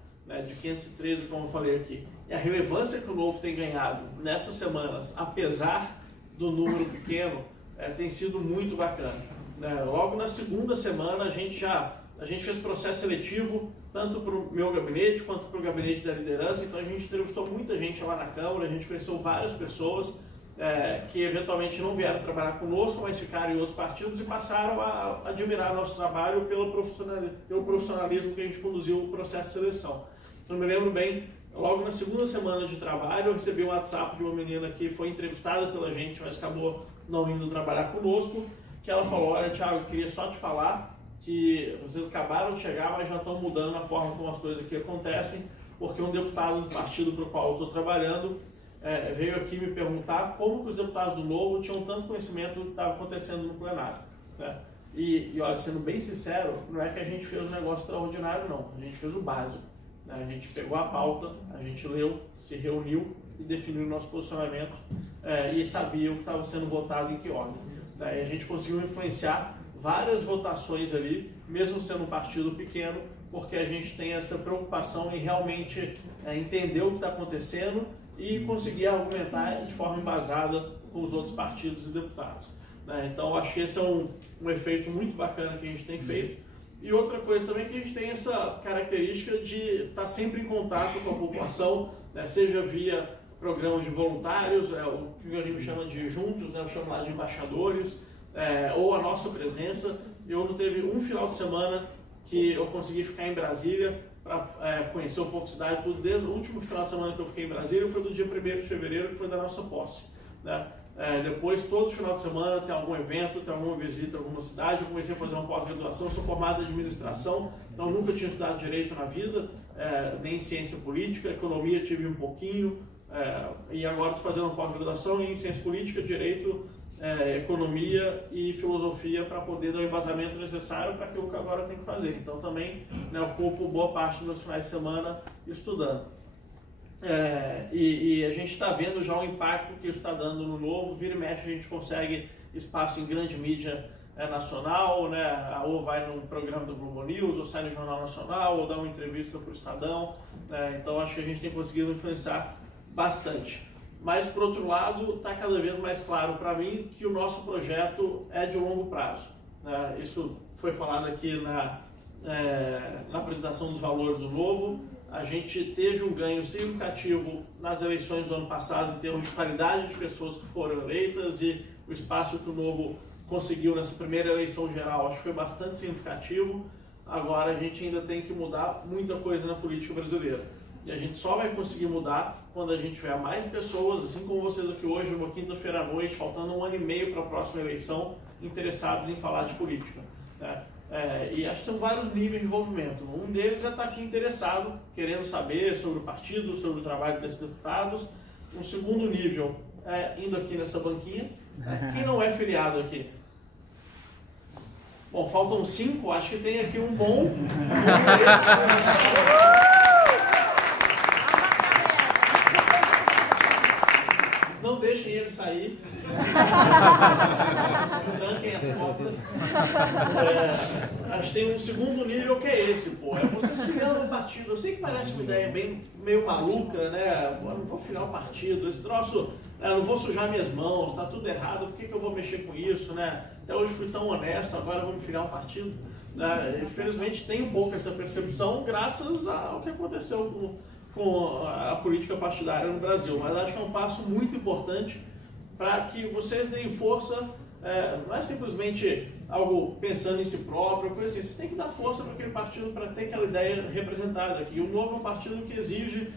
de 513, como eu falei aqui. E a relevância que o Novo tem ganhado nessas semanas, apesar do número pequeno, tem sido muito bacana. Logo na segunda semana a gente já A gente fez processo seletivo, tanto para o meu gabinete, quanto para o gabinete da liderança. Então a gente entrevistou muita gente lá na Câmara, a gente conheceu várias pessoas que eventualmente não vieram trabalhar conosco, mas ficaram em outros partidos e passaram a admirar nosso trabalho pelo profissionalismo que a gente conduziu o processo de seleção. Eu me lembro bem, logo na segunda semana de trabalho, eu recebi um WhatsApp de uma menina que foi entrevistada pela gente, mas acabou não indo trabalhar conosco, que ela falou: olha, Thiago, eu queria só te falar que vocês acabaram de chegar, mas já estão mudando a forma como as coisas aqui acontecem, porque um deputado do partido para o qual eu estou trabalhando veio aqui me perguntar como que os deputados do Novo tinham tanto conhecimento do que estava acontecendo no plenário. Né? E olha, sendo bem sincero, não é que a gente fez um negócio extraordinário, não. A gente fez o básico. Né? A gente pegou a pauta, a gente leu, se reuniu e definiu o nosso posicionamento e sabia o que estava sendo votado em que ordem. Né? E a gente conseguiu influenciar várias votações ali, mesmo sendo um partido pequeno, porque a gente tem essa preocupação em realmente entender o que está acontecendo e conseguir argumentar de forma embasada com os outros partidos e deputados. Né? Então, acho que esse é um efeito muito bacana que a gente tem feito. E outra coisa também é que a gente tem essa característica de estar sempre em contato com a população, né? Seja via programas de voluntários, o que o Guilherme chama de juntos, né? Eu chamo lá de embaixadores, ou a nossa presença. Eu não teve um final de semana que eu consegui ficar em Brasília para conhecer um pouco a cidade. Desde o último final de semana que eu fiquei em Brasília foi do dia 1º de fevereiro, que foi da nossa posse. Né? Depois, todo final de semana, tem algum evento, tem alguma visita a alguma cidade. Eu comecei a fazer uma pós-graduação, sou formado em administração, então nunca tinha estudado direito na vida, nem ciência política, economia tive um pouquinho, e agora estou fazendo uma pós-graduação em ciência política, direito, economia e filosofia para poder dar o embasamento necessário para aquilo que agora tem que fazer. Então também ocupo boa parte dos meus finais de semana estudando. E a gente está vendo já o impacto que isso está dando no Novo. Vira e mexe a gente consegue espaço em grande mídia nacional, né? Ou vai num programa do Globo News, ou sai no Jornal Nacional, ou dá uma entrevista para o Estadão. Então acho que a gente tem conseguido influenciar bastante. Mas, por outro lado, está cada vez mais claro para mim que o nosso projeto é de longo prazo. Isso foi falado aqui na apresentação dos valores do Novo. A gente teve um ganho significativo nas eleições do ano passado em termos de qualidade de pessoas que foram eleitas, e o espaço que o Novo conseguiu nessa primeira eleição geral acho que foi bastante significativo. Agora a gente ainda tem que mudar muita coisa na política brasileira. E a gente só vai conseguir mudar quando a gente tiver mais pessoas, assim como vocês aqui hoje, uma quinta-feira à noite, faltando 1 ano e meio para a próxima eleição, interessados em falar de política. Né? E acho que são vários níveis de envolvimento. Um deles é estar aqui interessado, querendo saber sobre o partido, sobre o trabalho desses deputados. Um segundo nível é indo aqui nessa banquinha. Quem não é filiado aqui? Bom, faltam 5, acho que tem aqui um bom. Não deixem ele sair. Tranquem as portas. Acho que tem um segundo nível que é esse, pô. É você se filiar num partido. Eu sei que parece uma ideia meio maluca, né? Eu não vou filiar um partido, esse troço, eu não vou sujar minhas mãos, tá tudo errado, por que eu vou mexer com isso, né? Até hoje fui tão honesto, agora vou me filiar um partido. Infelizmente tem um pouco essa percepção graças ao que aconteceu com a política partidária no Brasil, mas acho que é um passo muito importante para que vocês deem força, não é simplesmente algo pensando em si próprio, coisa assim, vocês têm que dar força para aquele partido, para ter aquela ideia representada aqui. O Novo é um partido que exige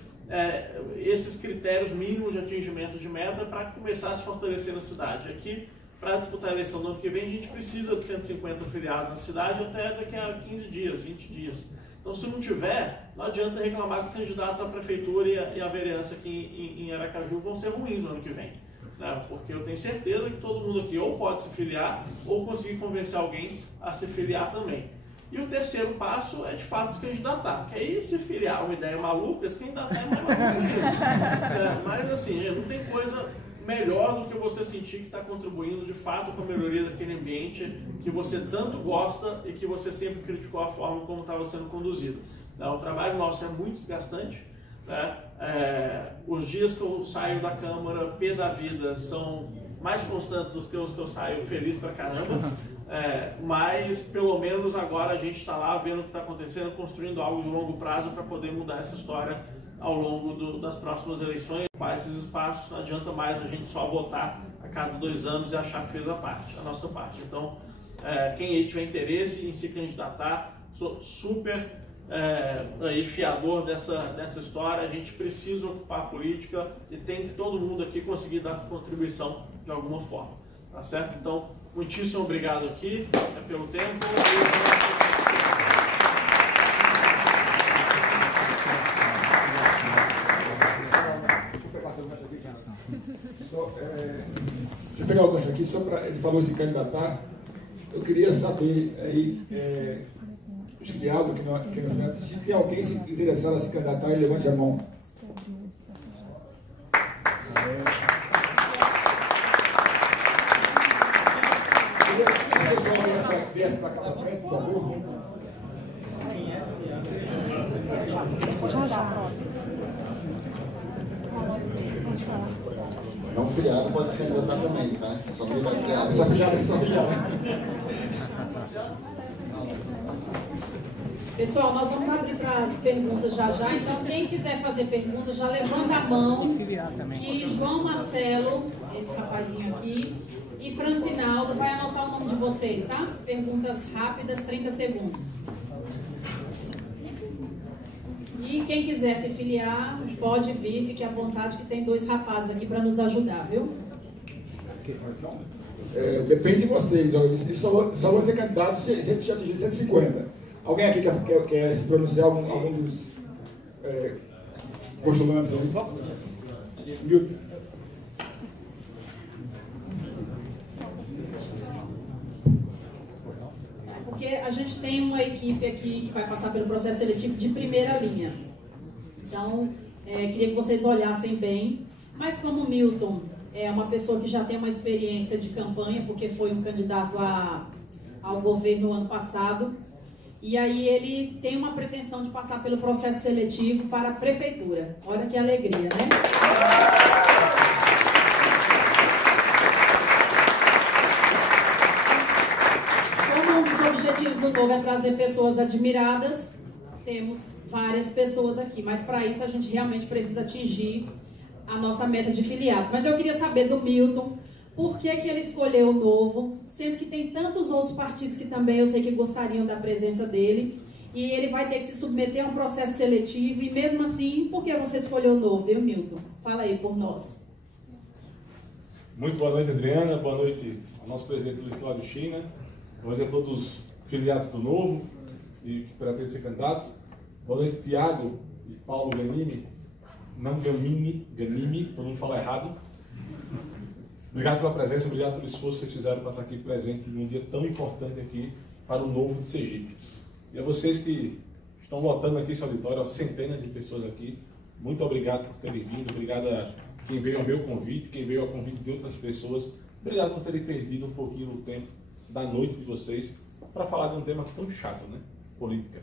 esses critérios mínimos de atingimento de meta para começar a se fortalecer na cidade. Aqui, para disputar a eleição do ano que vem, a gente precisa de 150 filiados na cidade até daqui a 15 dias, 20 dias. Então, se não tiver, não adianta reclamar que os candidatos à prefeitura e à vereança aqui em Aracaju vão ser ruins no ano que vem. Né? Porque eu tenho certeza que todo mundo aqui ou pode se filiar ou conseguir convencer alguém a se filiar também. E o terceiro passo é, de fato, se candidatar. Que aí, se filiar uma ideia maluca, se candidatar é mais maluco ainda. Mas, assim, não tem coisa melhor do que você sentir que está contribuindo de fato com a melhoria daquele ambiente que você tanto gosta e que você sempre criticou a forma como estava sendo conduzido. O trabalho nosso é muito desgastante. Os dias que eu saio da Câmara, pé da vida, são mais constantes do que os que eu saio feliz pra caramba. mas pelo menos agora a gente está lá vendo o que está acontecendo, construindo algo de longo prazo para poder mudar essa história ao longo das próximas eleições. Para esses espaços, não adianta mais a gente só votar a cada 2 anos e achar que fez a nossa parte. Então, quem aí tiver interesse em se candidatar, sou super fiador dessa história. A gente precisa ocupar a política e tem que todo mundo aqui conseguir dar contribuição de alguma forma, tá certo? Então, muitíssimo obrigado aqui pelo tempo. Deixa eu pegar o gancho aqui, só para ele falou em se candidatar. Eu queria saber aí, os filiados se tem alguém se interessado a se candidatar, ele levante a mão. Se o pessoal viesse para cá para frente, por favor. Não filiado pode se candidatar também, tá? Só não vai filiado. Só filiado. Pessoal, nós vamos abrir para as perguntas já. Então, quem quiser fazer perguntas, já levanta a mão. Que João Marcelo, esse rapazinho aqui, e Francinaldo vai anotar o nome de vocês, tá? Perguntas rápidas, 30 segundos. E quem quiser se filiar, pode vir, fique à vontade, que tem 2 rapazes aqui para nos ajudar, viu? Depende de vocês. Só vão ser candidatos se sempre atingir 150. Alguém aqui quer se pronunciar, algum dos postulantes aí? Milton. Porque a gente tem uma equipe aqui que vai passar pelo processo seletivo de primeira linha. Então, queria que vocês olhassem bem. Mas como o Milton é uma pessoa que já tem uma experiência de campanha, porque foi um candidato ao governo no ano passado, e aí ele tem uma pretensão de passar pelo processo seletivo para a prefeitura. Olha que alegria, né? Como um dos objetivos do Novo é trazer pessoas admiradas, temos várias pessoas aqui, mas para isso a gente realmente precisa atingir a nossa meta de filiados. Mas eu queria saber do Milton, por que ele escolheu o Novo, sendo que tem tantos outros partidos que também eu sei que gostariam da presença dele, e ele vai ter que se submeter a um processo seletivo, e mesmo assim, por que você escolheu o Novo, viu, Milton? Fala aí por nós. Muito boa noite, Adriana, boa noite ao nosso presidente Luiz Cláudio China, boa noite a todos os filiados do Novo e que pretendem ser candidatos, boa noite Tiago e Paulo Ganimi, não Ganimi, todo mundo fala errado. Obrigado pela presença, obrigado pelo esforço que vocês fizeram para estar aqui presente num dia tão importante aqui para o Novo de Sergipe. E a vocês que estão lotando aqui esse auditório, centenas de pessoas aqui, muito obrigado por terem vindo, obrigado a quem veio ao meu convite, quem veio ao convite de outras pessoas, obrigado por terem perdido um pouquinho do tempo da noite de vocês para falar de um tema tão chato, né? Política.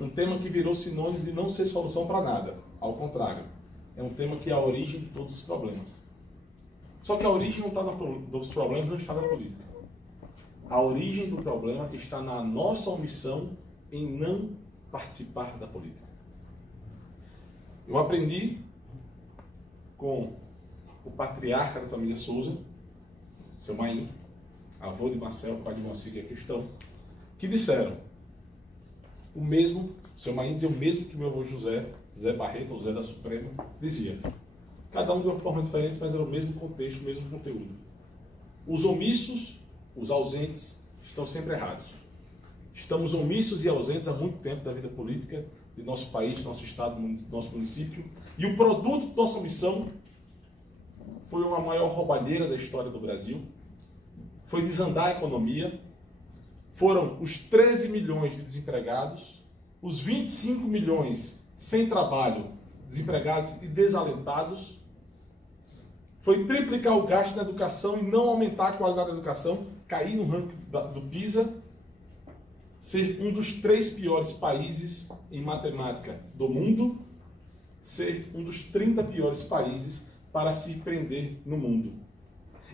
Um tema que virou sinônimo de não ser solução para nada, ao contrário, é um tema que é a origem de todos os problemas. Só que a origem dos problemas não está na política. A origem do problema está na nossa omissão em não participar da política. Eu aprendi com o patriarca da família Souza, seu Maim, avô de Marcel, pai de Moacir, que é cristão, que disseram o mesmo, seu Maim dizia o mesmo que meu avô José Barreto, José da Suprema, dizia. Cada um de uma forma diferente, mas era o mesmo contexto, o mesmo conteúdo. Os omissos, os ausentes, estão sempre errados. Estamos omissos e ausentes há muito tempo da vida política de nosso país, nosso estado, nosso município. E o produto de nossa omissão foi uma maior roubalheira da história do Brasil. Foi desandar a economia. Foram os 13 milhões de desempregados, os 25 milhões sem trabalho, desempregados e desalentados. Foi triplicar o gasto na educação e não aumentar a qualidade da educação, cair no ranking do PISA, ser um dos 3 piores países em matemática do mundo, ser um dos 30 piores países para se empreender no mundo.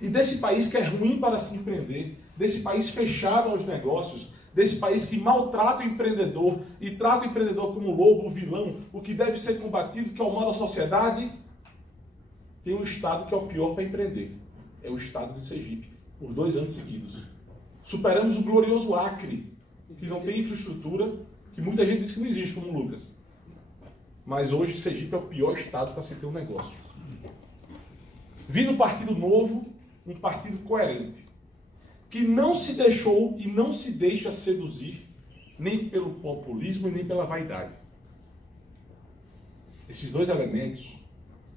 E desse país que é ruim para se empreender, desse país fechado aos negócios, desse país que maltrata o empreendedor e trata o empreendedor como lobo, vilão, o que deve ser combatido, que é o mal da sociedade, tem um estado que é o pior para empreender. É o estado de Sergipe, por 2 anos seguidos. Superamos o glorioso Acre, que não tem infraestrutura, que muita gente diz que não existe, como o Lucas. Mas hoje Sergipe é o pior estado para se ter um negócio. Vi no Partido Novo um partido coerente, que não se deixou e não se deixa seduzir nem pelo populismo e nem pela vaidade. Esses 2 elementos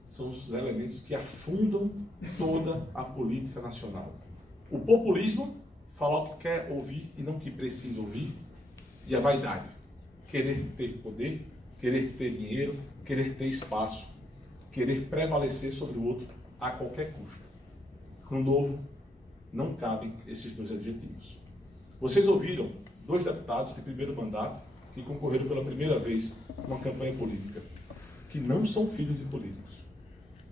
são os elementos que afundam toda a política nacional. O populismo, falar o que quer ouvir e não o que precisa ouvir, e a vaidade, querer ter poder, querer ter dinheiro, querer ter espaço, querer prevalecer sobre o outro a qualquer custo. No Novo, não cabem esses 2 adjetivos. Vocês ouviram 2 deputados de primeiro mandato que concorreram pela primeira vez a uma campanha política, que não são filhos de políticos,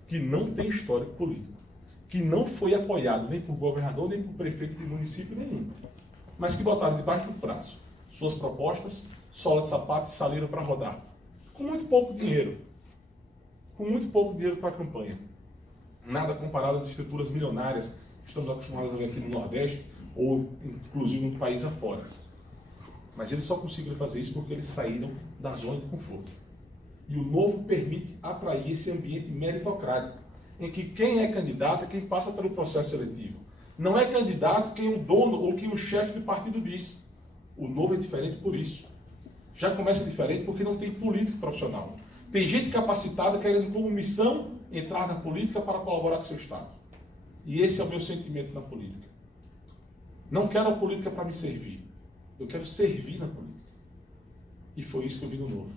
que não tem histórico político, que não foi apoiado nem por governador, nem por prefeito de município nenhum, mas que botaram debaixo do braço suas propostas, sola de sapato e saliram para rodar, com muito pouco dinheiro para a campanha. Nada comparado às estruturas milionárias que estamos acostumados a ver aqui no Nordeste, ou inclusive no país afora. Mas eles só conseguiram fazer isso porque eles saíram da zona de conforto. E o Novo permite atrair esse ambiente meritocrático, em que quem é candidato é quem passa pelo processo seletivo. Não é candidato quem o dono ou quem o chefe do partido diz. O Novo é diferente por isso. Já começa diferente porque não tem político profissional. Tem gente capacitada querendo como missão entrar na política para colaborar com o seu Estado. E esse é o meu sentimento na política. Não quero a política para me servir. Eu quero servir na política. E foi isso que eu vi no Novo.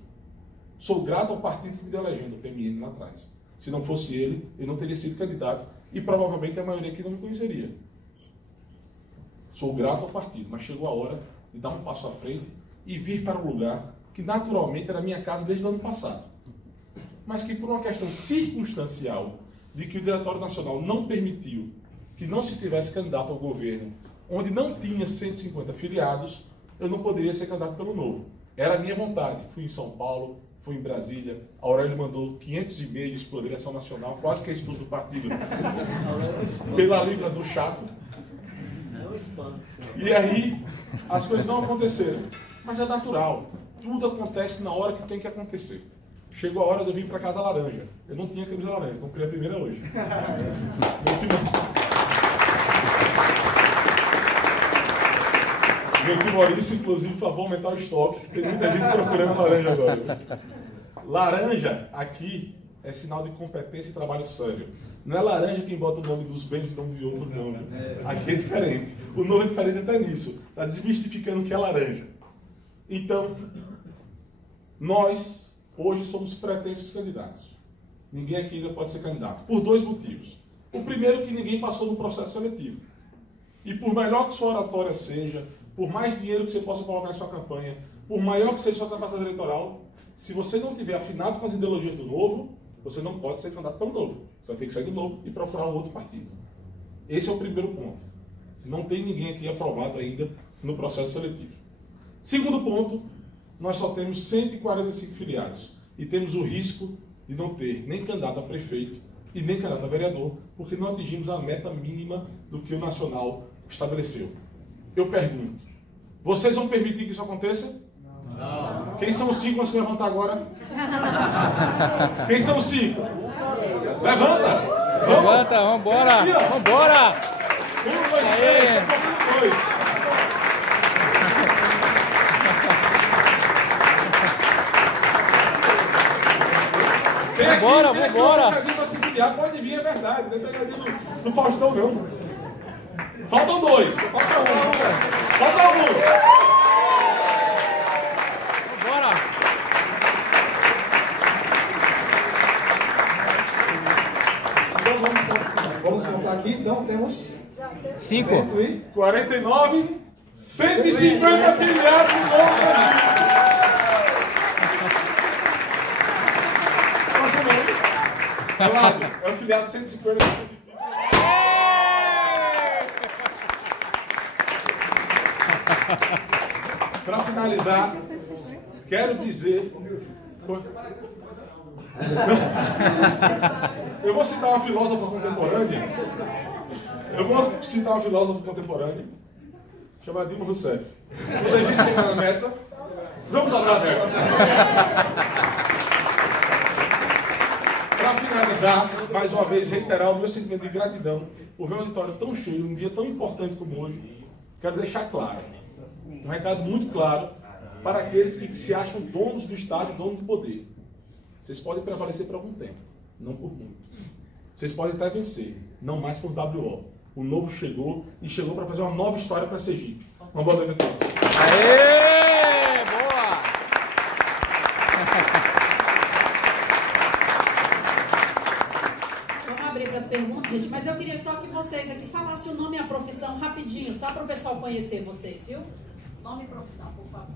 Sou grato ao partido que me deu a legenda, o PMN, lá atrás. Se não fosse ele, eu não teria sido candidato e provavelmente a maioria aqui não me conheceria. Sou grato ao partido, mas chegou a hora de dar um passo à frente e vir para um lugar que naturalmente era minha casa desde o ano passado. Mas que por uma questão circunstancial de que o Diretório Nacional não permitiu que não se tivesse candidato ao governo, onde não tinha 150 filiados, eu não poderia ser candidato pelo Novo. Era a minha vontade. Fui em São Paulo, fui em Brasília, a Aurélio mandou 500 e-mails para a direção nacional, quase que é expulso do partido, pela língua do chato. E aí, as coisas não aconteceram. Mas é natural. Tudo acontece na hora que tem que acontecer. Chegou a hora de eu vir para casa laranja. Eu não tinha camisa laranja, comprei a primeira hoje. Meu tio Maurício, inclusive, falou, vou aumentar o estoque, que tem muita gente procurando laranja agora. Laranja, aqui, é sinal de competência e trabalho sério. Não é laranja quem bota o nome dos bens e o nome de outro nome. Aqui é diferente. O nome é diferente até nisso. Está desmistificando o que é laranja. Então, nós, hoje, somos pretensos candidatos. Ninguém aqui ainda pode ser candidato. Por 2 motivos. O primeiro é que ninguém passou no processo seletivo. E por melhor que sua oratória seja, por mais dinheiro que você possa colocar em sua campanha, por maior que seja sua capacidade eleitoral, se você não tiver afinado com as ideologias do Novo, você não pode ser candidato pelo Novo. Você vai ter que sair do Novo e procurar um outro partido. Esse é o primeiro ponto. Não tem ninguém aqui aprovado ainda no processo seletivo. Segundo ponto, nós só temos 145 filiados e temos o risco de não ter nem candidato a prefeito e nem candidato a vereador, porque não atingimos a meta mínima do que o Nacional estabeleceu. Eu pergunto, vocês vão permitir que isso aconteça? Não. Quem são os 5? Vão se levantar agora. Quem são os 5? Levanta! Vamos. Levanta, vambora! Vambora! 1, 2, 3, 2. Vambora, vambora! Pode vir, é verdade. Não é pegadinha do Faustão, não. Faltam 2. Falta 1. Falta 1. Vambora! Então vamos contar aqui. Então temos 5. 49, 150 filiados no Novo Sergipe. É o filiado 150. Para finalizar, quero dizer... Eu vou citar uma filósofa contemporânea. Chamada Dilma Rousseff. Quando a gente chegar na meta, vamos dobrar a meta. Para finalizar, mais uma vez, reiterar o meu sentimento de gratidão por ver um auditório tão cheio, um dia tão importante como hoje. Quero deixar claro, um recado muito claro para aqueles que se acham donos do Estado e donos do poder. Vocês podem prevalecer por algum tempo, não por muito. Vocês podem até vencer, não mais por WO. O novo chegou e chegou para fazer uma nova história para Sergipe. Uma boa noite a todos. Aê! Boa! Vamos abrir para as perguntas, gente, mas eu queria só que vocês aqui falassem o nome e a profissão rapidinho, só para o pessoal conhecer vocês, viu? Nome e profissão, por favor.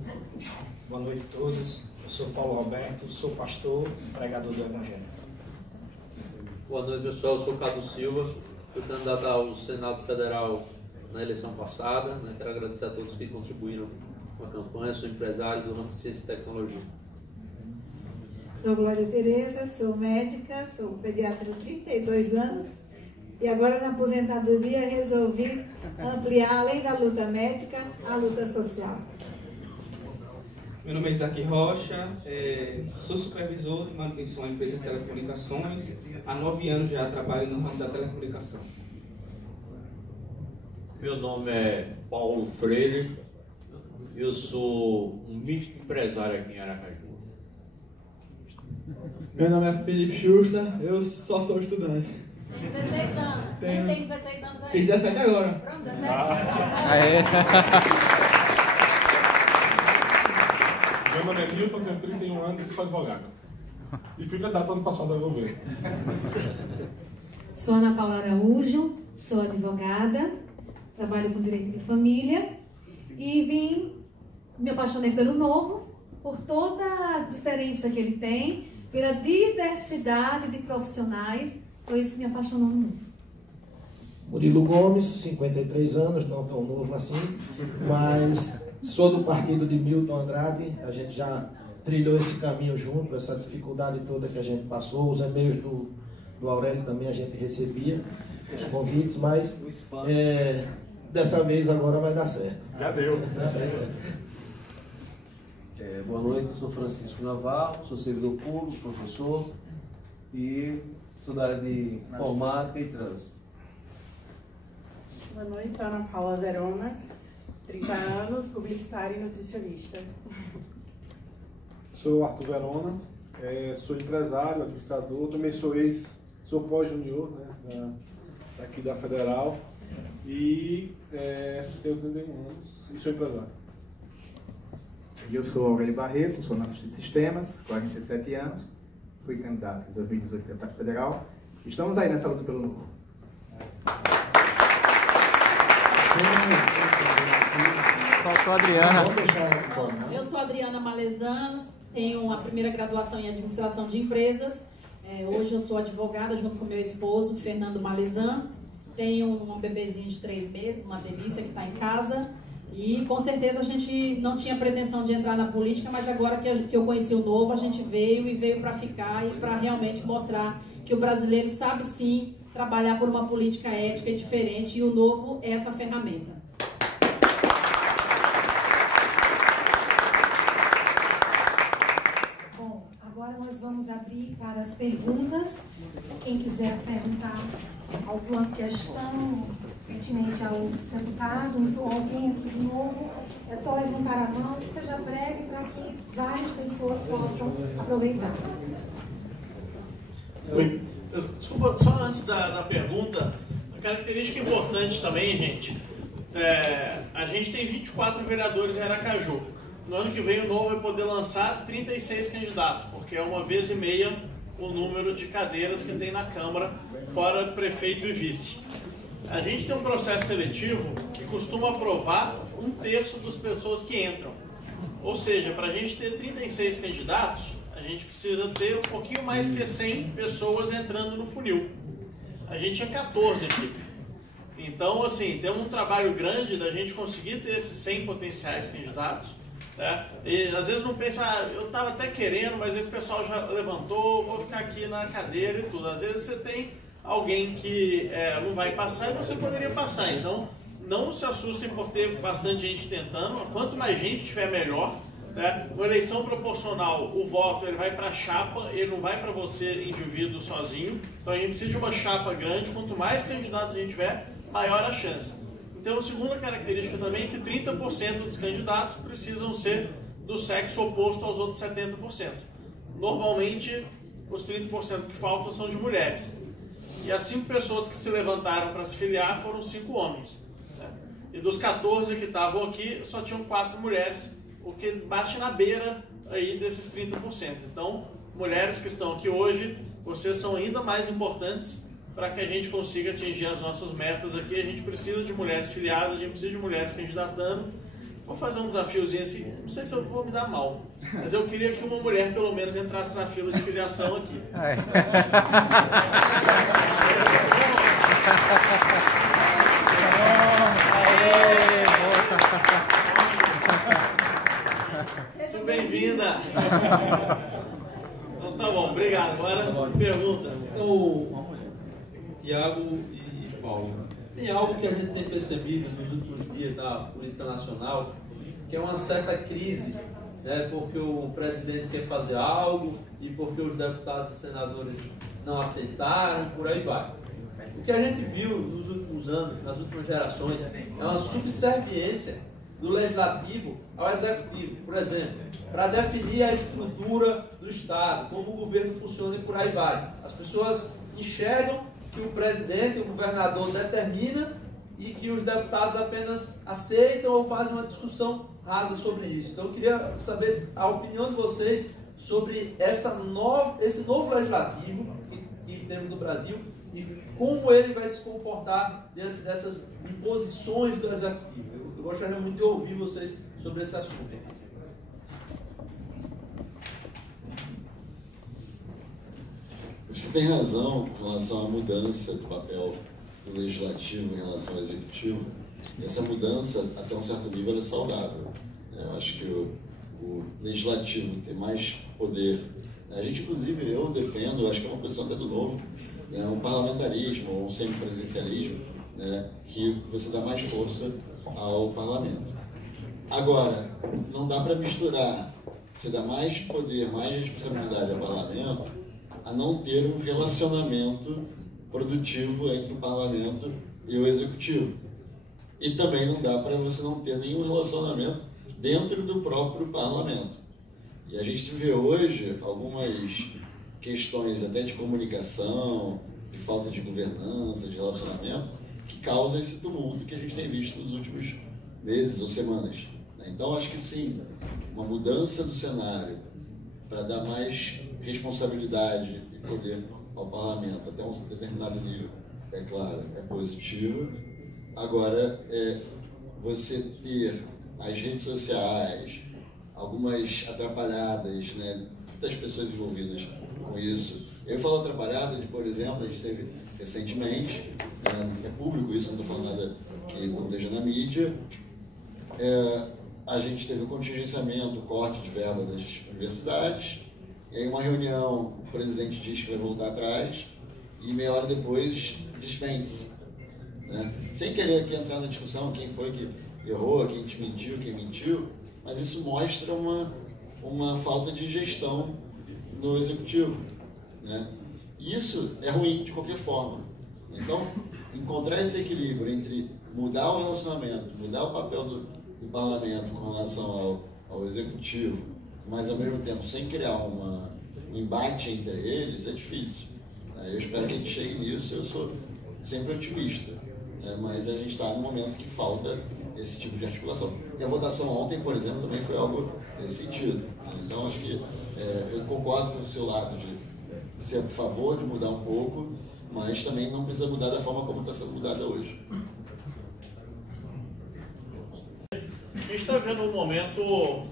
Boa noite a todos. Eu sou Paulo Roberto, sou pastor, pregador do Evangelho. Boa noite, pessoal. Eu sou Cadu Silva, fui candidato ao Senado Federal na eleição passada. Quero agradecer a todos que contribuíram com a campanha. Sou empresário do ramo de ciência e tecnologia. Sou Glória Tereza, sou médica, sou pediatra há 32 anos e agora na aposentadoria resolvi ampliar, além da luta médica, a luta social. Meu nome é Isaac Rocha, sou supervisor de manutenção da empresa de telecomunicações. Há 9 anos já trabalho no ramo da telecomunicação. Meu nome é Paulo Freire, eu sou um microempresário aqui em Aracaju. Meu nome é Felipe Schuster, eu só sou estudante. Tem 16 anos. Quem tem 16 anos aí? Fiz 17 agora. Pronto, 17. Aê! Meu nome é Milton, tenho 31 anos e sou advogado. E fui candidato ano passado ao governo. Sou Ana Paula Araújo, sou advogada, trabalho com direito de família e me apaixonei pelo Novo, por toda a diferença que ele tem, pela diversidade de profissionais, foi isso que me apaixonou no Novo. Murilo Gomes, 53 anos, não tão novo assim, mas sou do partido de Milton Andrade. A gente já trilhou esse caminho junto, essa dificuldade toda que a gente passou. Os e-mails do Aurélio também a gente recebia, os convites, mas dessa vez agora vai dar certo. Já deu. Boa noite, eu sou Francisco Navarro, sou servidor público, professor e sou da área de informática e trânsito. Boa noite, sou Ana Paula Verona, 30 anos, publicitária e nutricionista. Sou Arthur Verona, sou empresário, administrador, também sou pós-junior, né, aqui da Federal e tenho 31 anos e sou empresário. Eu sou Aurélio Barreto, sou analista de sistemas, 47 anos, fui candidato em 2018 a deputado federal. Estamos aí nessa luta pelo Novo. Faltou a Adriana. Eu sou Adriana Malezanos, tenho a primeira graduação em administração de empresas. Hoje eu sou advogada junto com meu esposo, Fernando Malezan. Tenho um bebezinho de 3 meses, uma delícia que está em casa. E com certeza a gente não tinha pretensão de entrar na política, mas agora que eu conheci o Novo, a gente veio para ficar e para realmente mostrar que o brasileiro sabe sim trabalhar por uma política ética e diferente, e o Novo é essa ferramenta. Bom, agora nós vamos abrir para as perguntas. Quem quiser perguntar alguma questão pertinente aos deputados ou alguém aqui do Novo, é só levantar a mão, que seja breve para que várias pessoas possam aproveitar. Oi. Desculpa, só antes da pergunta, uma característica importante também, gente, a gente tem 24 vereadores em Aracaju. No ano que vem o Novo vai poder lançar 36 candidatos, porque é 1,5 vezes o número de cadeiras que tem na Câmara, fora prefeito e vice. A gente tem um processo seletivo que costuma aprovar 1/3 das pessoas que entram. Ou seja, para a gente ter 36 candidatos, a gente precisa ter um pouquinho mais que 100 pessoas entrando no funil. A gente é 14 aqui. Então, assim, temos um trabalho grande da gente conseguir ter esses 100 potenciais candidatos, né? E às vezes não pensa, eu estava até querendo, mas esse pessoal já levantou, vou ficar aqui na cadeira e tudo. Às vezes você tem alguém que não vai passar e você poderia passar. Então, não se assustem por ter bastante gente tentando. Quanto mais gente tiver, melhor. Né? Uma eleição proporcional, o voto ele vai para a chapa, ele não vai para você, indivíduo, sozinho. Então, a gente precisa de uma chapa grande. Quanto mais candidatos a gente tiver, maior a chance. Então, a segunda característica também é que 30% dos candidatos precisam ser do sexo oposto aos outros 70%. Normalmente, os 30% que faltam são de mulheres. E as 5 pessoas que se levantaram para se filiar foram 5 homens. Né? E dos 14 que estavam aqui, só tinham 4 mulheres, o que bate na beira aí desses 30%. Então, mulheres que estão aqui hoje, vocês são ainda mais importantes para que a gente consiga atingir as nossas metas aqui. A gente precisa de mulheres filiadas, a gente precisa de mulheres candidatando. Vou fazer um desafiozinho assim, não sei se eu vou me dar mal, mas eu queria que uma mulher pelo menos entrasse na fila de filiação aqui. Muito bem-vinda! Então tá bom, obrigado. Agora pergunta. Então, Tiago e Paulo, tem algo que a gente tem percebido nos últimos dias da política nacional, que é uma certa crise, né, porque o presidente quer fazer algo e porque os deputados e senadores não aceitaram, por aí vai. O que a gente viu nos últimos anos, nas últimas gerações, é uma subserviência do legislativo ao executivo, por exemplo, para definir a estrutura do Estado, como o governo funciona e por aí vai. As pessoas enxergam que o presidente, o governador determina e que os deputados apenas aceitam ou fazem uma discussão rasa sobre isso. Então eu queria saber a opinião de vocês sobre esse novo legislativo que temos no Brasil e como ele vai se comportar diante dessas imposições do executivo. Eu gostaria muito de ouvir vocês sobre esse assunto. Você tem razão com relação à mudança do papel do legislativo em relação ao executivo. Essa mudança, até um certo nível, é saudável. Eu acho que o legislativo tem mais poder. A gente, inclusive, eu defendo, acho que é uma posição até do Novo, né, um parlamentarismo ou um semipresidencialismo, né, que você dá mais força ao parlamento. Agora, não dá para misturar, você dá mais poder, mais responsabilidade ao parlamento, a não ter um relacionamento produtivo entre o parlamento e o executivo. E também não dá para você não ter nenhum relacionamento dentro do próprio parlamento. E a gente vê hoje algumas questões até de comunicação, de falta de governança, de relacionamento, que causam esse tumulto que a gente tem visto nos últimos meses ou semanas. Então, acho que sim, uma mudança do cenário para dar mais responsabilidade e poder ao parlamento até um determinado nível, é claro, é positivo. Agora, você ter as redes sociais, algumas atrapalhadas, né, muitas pessoas envolvidas com isso. Eu falo atrapalhada de, por exemplo, a gente teve recentemente, é público isso, não estou falando nada que não esteja na mídia, a gente teve o contingenciamento, o corte de verba das universidades, e aí uma reunião, o presidente diz que vai voltar atrás, e meia hora depois dispensa. Né? Sem querer aqui entrar na discussão quem foi que errou, quem desmentiu, quem mentiu, mas isso mostra uma falta de gestão no executivo. Né? Isso é ruim de qualquer forma. Então, encontrar esse equilíbrio entre mudar o relacionamento, mudar o papel do parlamento com relação ao executivo, mas ao mesmo tempo sem criar um embate entre eles, é difícil. Eu espero que a gente chegue nisso, eu sou sempre otimista, mas a gente está num momento que falta esse tipo de articulação. E a votação ontem, por exemplo, também foi algo nesse sentido. Então, acho que eu concordo com o seu lado de ser a favor de mudar um pouco, mas também não precisa mudar da forma como está sendo mudada hoje. A gente está vendo um momento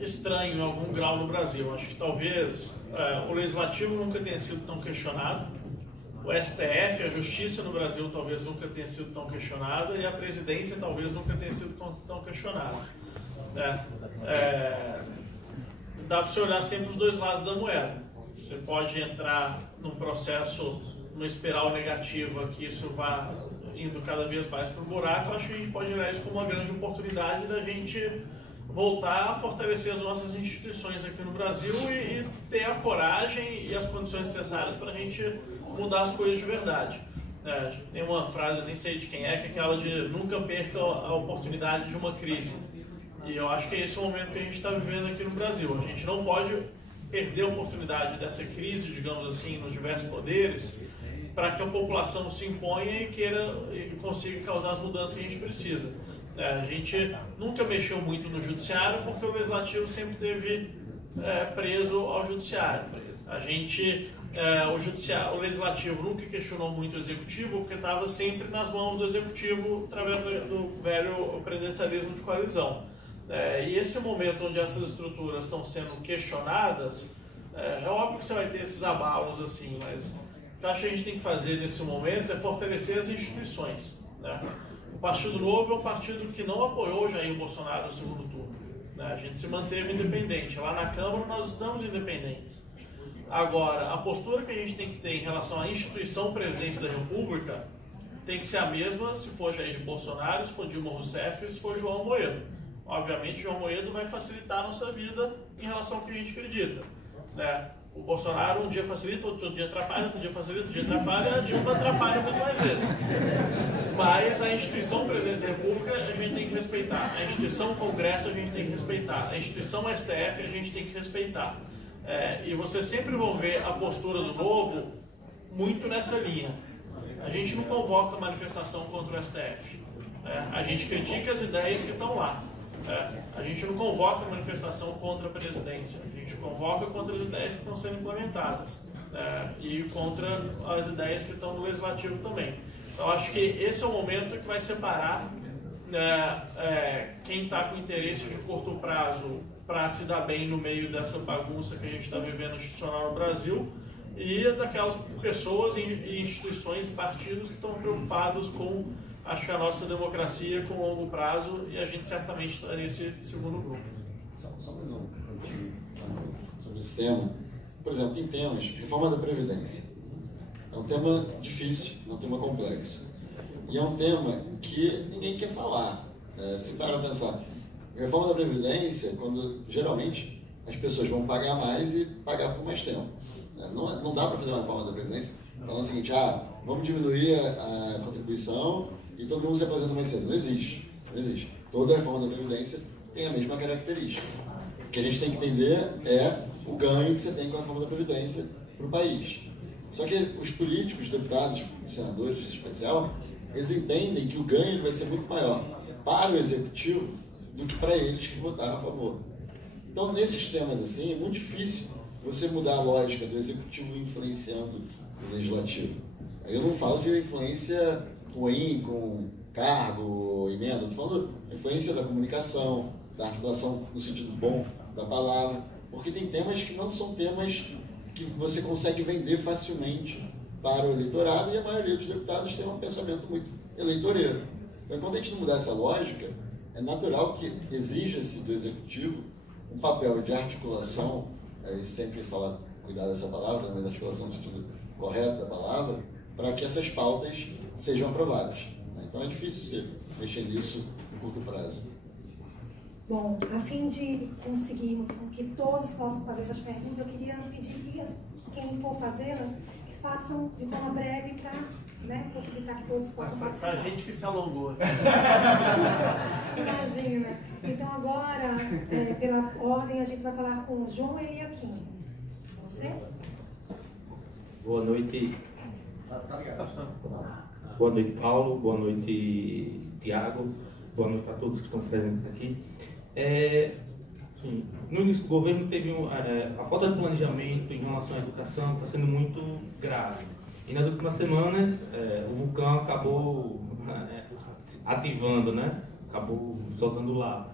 estranho em algum grau no Brasil. Acho que talvez o legislativo nunca tenha sido tão questionado, O STF, a justiça no Brasil talvez nunca tenha sido tão questionada e a presidência talvez nunca tenha sido tão questionada. Dá para você olhar sempre os dois lados da moeda. Você pode entrar num processo, numa espiral negativa, que isso vá indo cada vez mais para o buraco. Eu acho que a gente pode olhar isso como uma grande oportunidade da gente voltar a fortalecer as nossas instituições aqui no Brasil e ter a coragem e as condições necessárias para a gente mudar as coisas de verdade. Tem uma frase, eu nem sei de quem é, que é aquela de nunca perca a oportunidade de uma crise. E eu acho que é esse o momento que a gente está vivendo aqui no Brasil. A gente não pode perder a oportunidade dessa crise, digamos assim, nos diversos poderes, para que a população se imponha e queira e consiga causar as mudanças que a gente precisa. A gente nunca mexeu muito no judiciário porque o legislativo sempre esteve preso ao judiciário. O legislativo nunca questionou muito o executivo porque estava sempre nas mãos do executivo através do velho presidencialismo de coalizão. E esse momento onde essas estruturas estão sendo questionadas, é óbvio que você vai ter esses abalos assim, mas o que eu acho que a gente tem que fazer nesse momento é fortalecer as instituições. O Partido Novo é um partido que não apoiou Jair Bolsonaro no segundo turno. A gente se manteve independente. Lá na Câmara nós estamos independentes. Agora, a postura que a gente tem que ter em relação à instituição Presidência da República tem que ser a mesma se for Jair Bolsonaro, se for Dilma Rousseff, se for João Amoedo. Obviamente, João Amoedo vai facilitar a nossa vida em relação ao que a gente acredita. O Bolsonaro um dia facilita, outro dia atrapalha, outro dia facilita, outro dia atrapalha, a Dilma atrapalha muito mais vezes. Mas a instituição Presidência da República a gente tem que respeitar. A instituição Congresso a gente tem que respeitar. A instituição STF a gente tem que respeitar. E vocês sempre vão ver a postura do Novo muito nessa linha. A gente não convoca manifestação contra o STF. A gente critica as ideias que estão lá. A gente não convoca manifestação contra a presidência. A gente convoca contra as ideias que estão sendo implementadas. E contra as ideias que estão no legislativo também. Então acho que esse é o momento que vai separar quem está com interesse de curto prazo para se dar bem no meio dessa bagunça que a gente está vivendo institucional no Brasil e daquelas pessoas e instituições e partidos que estão preocupados com a nossa democracia com longo prazo e a gente certamente está nesse segundo grupo. Só mais um sobre esse tema. Por exemplo, tem temas, reforma da Previdência. É um tema difícil, é um tema complexo. E é um tema que ninguém quer falar. Se para pensar, reforma da Previdência, quando geralmente as pessoas vão pagar mais e pagar por mais tempo. Não dá para fazer uma reforma da Previdência falando o seguinte, vamos diminuir a contribuição e todo mundo se aposenta mais cedo. Não existe. Não existe. Toda reforma da Previdência tem a mesma característica. O que a gente tem que entender é o ganho que você tem com a reforma da Previdência para o país. Só que os políticos, deputados, senadores em especial, eles entendem que o ganho vai ser muito maior para o executivo do que para eles que votaram a favor. Então, nesses temas assim, é muito difícil você mudar a lógica do executivo influenciando o legislativo. Eu não falo de influência ruim com cargo, emenda, estou falando de influência da comunicação, da articulação no sentido bom da palavra, porque tem temas que não são temas que você consegue vender facilmente para o eleitorado e a maioria dos deputados tem um pensamento muito eleitoreiro. Então, quando a gente não mudar essa lógica, é natural que exija-se do executivo um papel de articulação, sempre falar, cuidar dessa palavra, mas articulação no sentido correto da palavra, para que essas pautas sejam aprovadas. Então é difícil você mexer nisso no curto prazo. Bom, a fim de conseguirmos com que todos possam fazer as perguntas, eu queria pedir que quem for fazê-las, que façam de forma breve para possibilitar que todos possam participar. Para a gente que se alongou. Imagina. Então agora, pela ordem, a gente vai falar com o João Eliakim. Você? Boa noite. Boa noite, Paulo. Boa noite, Tiago. Boa noite a todos que estão presentes aqui. Sim, no início do governo teve a falta de planejamento em relação à educação está sendo muito grave. E nas últimas semanas o vulcão acabou ativando, acabou soltando lava.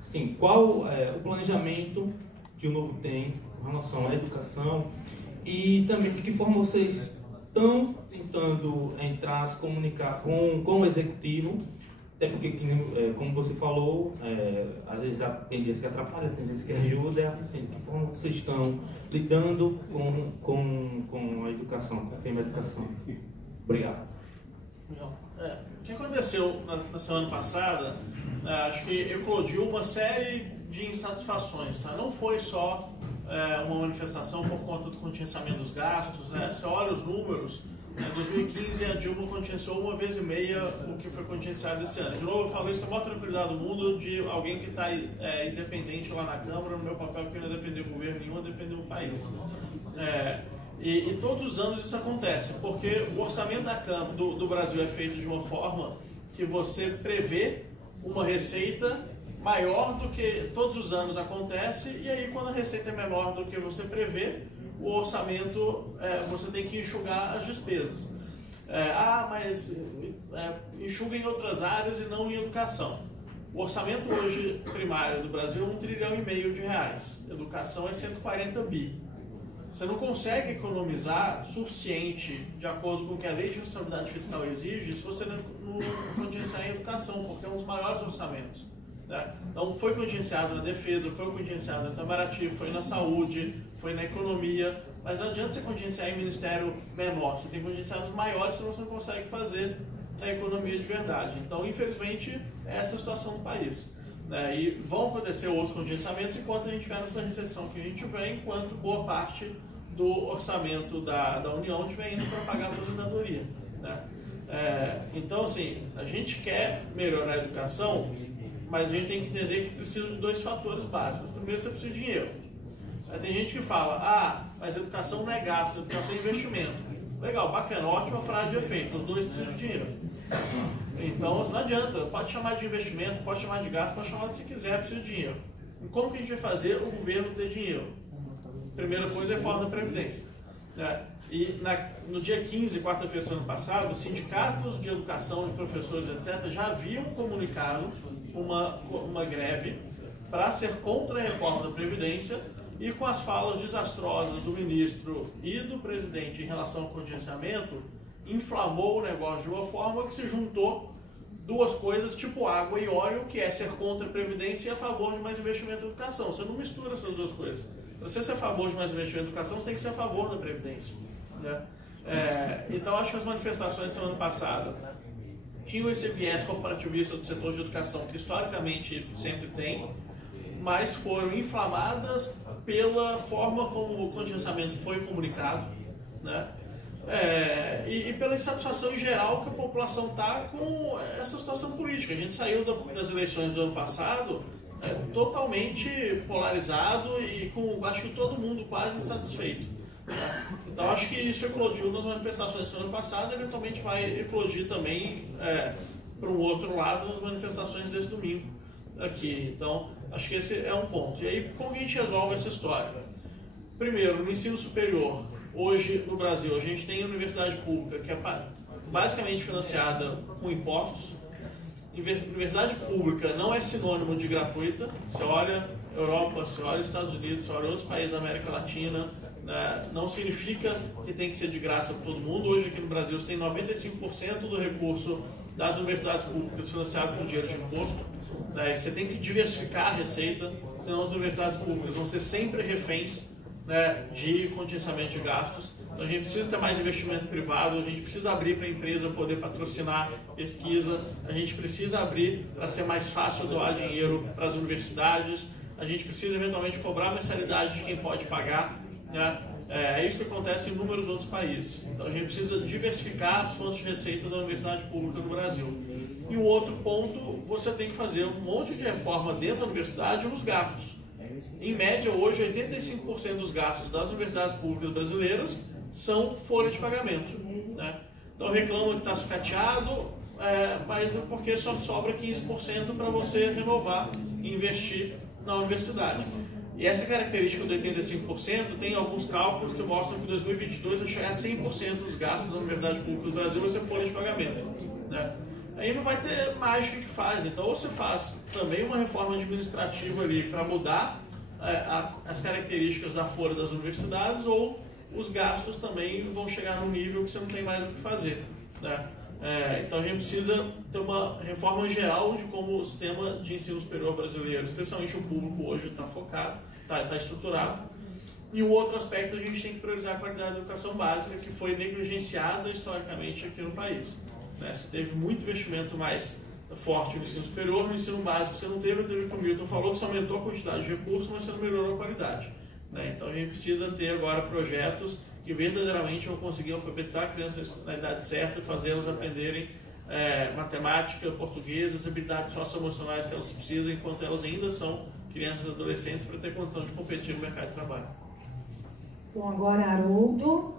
Assim, qual o planejamento que o Novo tem em relação à educação e também de que forma vocês estão tentando entrar, se comunicar com o executivo, até porque, como você falou, às vezes tem dias que atrapalha, tem dias que ajuda, assim, de forma que vocês estão lidando com a educação, com o tema educação. Obrigado. O que aconteceu na semana passada, acho que eclodiu uma série de insatisfações. Tá? Não foi só uma manifestação por conta do contingenciamento dos gastos. Né? Você olha os números, em 2015 a Dilma contingenciou 1,5 vezes o que foi contingenciado esse ano. De novo, eu falo isso com a maior tranquilidade do mundo, de alguém que está independente lá na Câmara, no meu papel, que não é defender o governo nenhum, é defender o país. E todos os anos isso acontece, porque o orçamento da Câmara, do Brasil é feito de uma forma que você prevê uma receita maior do que todos os anos acontece, e aí quando a receita é menor do que você prevê, o orçamento, você tem que enxugar as despesas. Mas enxuga em outras áreas e não em educação. O orçamento hoje primário do Brasil é R$1,5 trilhão. Educação é 140 bi. Você não consegue economizar suficiente, de acordo com o que a lei de responsabilidade fiscal exige, se você não contingenciar em educação, porque é um dos maiores orçamentos. Né? Então foi contingenciado na defesa, foi contingenciado no Itamaraty, foi na saúde, foi na economia, mas não adianta você contingenciar em ministério menor, você tem que contingenciar nos maiores, senão você não consegue fazer a economia de verdade. Então, infelizmente, essa é a situação do país. Né? E vão acontecer outros contingenciamentos enquanto a gente tiver nessa recessão que a gente vem, enquanto boa parte do orçamento da União estiver indo para pagar a aposentadoria. Né? Então, assim, a gente quer melhorar a educação, mas a gente tem que entender que precisa de 2 fatores básicos. Primeiro, você precisa de dinheiro. Tem gente que fala, mas educação não é gasto, educação é investimento. Legal, bacana, ótima frase de efeito, os dois precisam de dinheiro. Então, não adianta, pode chamar de investimento, pode chamar de gasto, pode chamar do que você quiser, precisa de dinheiro. E como que a gente vai fazer o governo ter dinheiro? Primeira coisa é a reforma da Previdência. E no dia 15, quarta-feira do ano passado, os sindicatos de educação, de professores, etc., já haviam comunicado uma greve para ser contra a reforma da Previdência, e com as falas desastrosas do ministro e do presidente em relação ao contingenciamento, inflamou o negócio de uma forma que se juntou 2 coisas, tipo água e óleo, que é ser contra a Previdência e a favor de mais investimento em educação. Você não mistura essas 2 coisas. Para você ser a favor de mais investimento em educação, você tem que ser a favor da Previdência. Né? Então, acho que as manifestações da semana passada tinham esse viés corporativista do setor de educação, que historicamente sempre tem, mas foram inflamadas pela forma como o contingenciamento foi comunicado, né? E pela insatisfação em geral que a população está com essa situação política. A gente saiu das eleições do ano passado totalmente polarizado e com, acho que todo mundo quase insatisfeito. Né? Então acho que isso eclodiu nas manifestações do ano passado e eventualmente vai eclodir também para um outro lado nas manifestações desse domingo aqui. Então acho que esse é um ponto. E aí, como a gente resolve essa história? Primeiro, no ensino superior, hoje no Brasil, a gente tem a universidade pública, que é basicamente financiada com impostos. Universidade pública não é sinônimo de gratuita. Você olha Europa, você olha Estados Unidos, você olha outros países da América Latina, né? Não significa que tem que ser de graça para todo mundo. Hoje aqui no Brasil você tem 95% do recurso das universidades públicas financiado com dinheiro de imposto. E você tem que diversificar a receita, senão as universidades públicas vão ser sempre reféns, né, de contingenciamento de gastos. Então a gente precisa ter mais investimento privado, a gente precisa abrir para a empresa poder patrocinar pesquisa, a gente precisa abrir para ser mais fácil doar dinheiro para as universidades, a gente precisa eventualmente cobrar a mensalidade de quem pode pagar. Né? É isso que acontece em inúmeros outros países. Então a gente precisa diversificar as fontes de receita da universidade pública no Brasil. E um outro ponto, você tem que fazer um monte de reforma dentro da universidade nos gastos. Em média, hoje, 85% dos gastos das universidades públicas brasileiras são folha de pagamento. Né? Então reclama que está sucateado, mas é porque só sobra 15% para você renovar e investir na universidade. E essa característica do 85% tem alguns cálculos que mostram que em 2022 vai chegar a 100% dos gastos da universidade pública do Brasil vai ser folha de pagamento. Né? Aí não vai ter mágica que faz. Então, ou você faz também uma reforma administrativa ali para mudar as características da folha das universidades, ou os gastos também vão chegar num nível que você não tem mais o que fazer, né? Então a gente precisa ter uma reforma geral de como o sistema de ensino superior brasileiro, especialmente o público hoje, está focado, está estruturado. E o outro aspecto, a gente tem que priorizar a qualidade da educação básica, que foi negligenciada historicamente aqui no país, né? Você teve muito investimento mais forte no ensino superior, no ensino básico você não teve o que o Milton falou, que você aumentou a quantidade de recursos, mas você não melhorou a qualidade, né? Então a gente precisa ter agora projetos que verdadeiramente vão conseguir alfabetizar crianças na idade certa e fazê-las aprenderem matemática, português, as habilidades socioemocionais que elas precisam, enquanto elas ainda são crianças e adolescentes, para ter condição de competir no mercado de trabalho. Bom, agora Haroldo,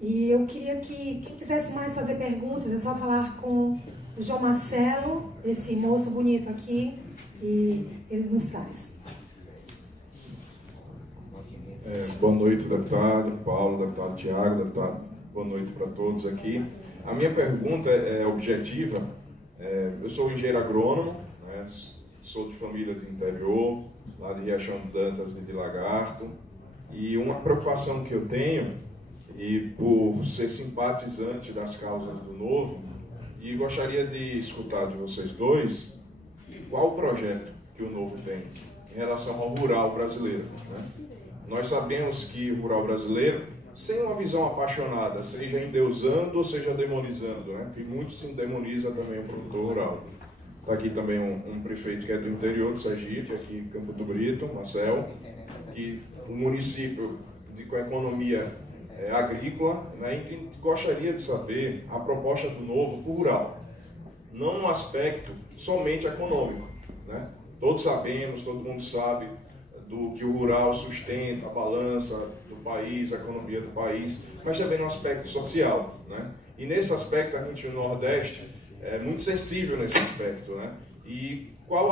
e eu queria que quem quisesse mais fazer perguntas, é só falar com o João Marcelo, esse moço bonito aqui, e ele nos traz. Boa noite, deputado Paulo, deputado Tiago, deputado, boa noite para todos aqui. A minha pergunta é objetiva. Eu sou engenheiro agrônomo, né, sou de família do interior, lá de Riachão de Dantas e de Lagarto, e uma preocupação que eu tenho, e por ser simpatizante das causas do Novo, e gostaria de escutar de vocês dois qual o projeto que o Novo tem em relação ao rural brasileiro, né? Nós sabemos que o rural brasileiro, sem uma visão apaixonada, seja endeusando ou seja demonizando, né? E muito se demoniza também o produtor rural. Está aqui também um prefeito que é do interior do Sergipe, aqui em Campo do Brito, Marcel, que um município com economia agrícola, né? E que gostaria de saber a proposta do Novo para o rural. Não um aspecto somente econômico, né? Todos sabemos, todo mundo sabe do que o rural sustenta, a balança do país, a economia do país, mas também no aspecto social, né? E nesse aspecto a gente no Nordeste é muito sensível nesse aspecto, né? E qual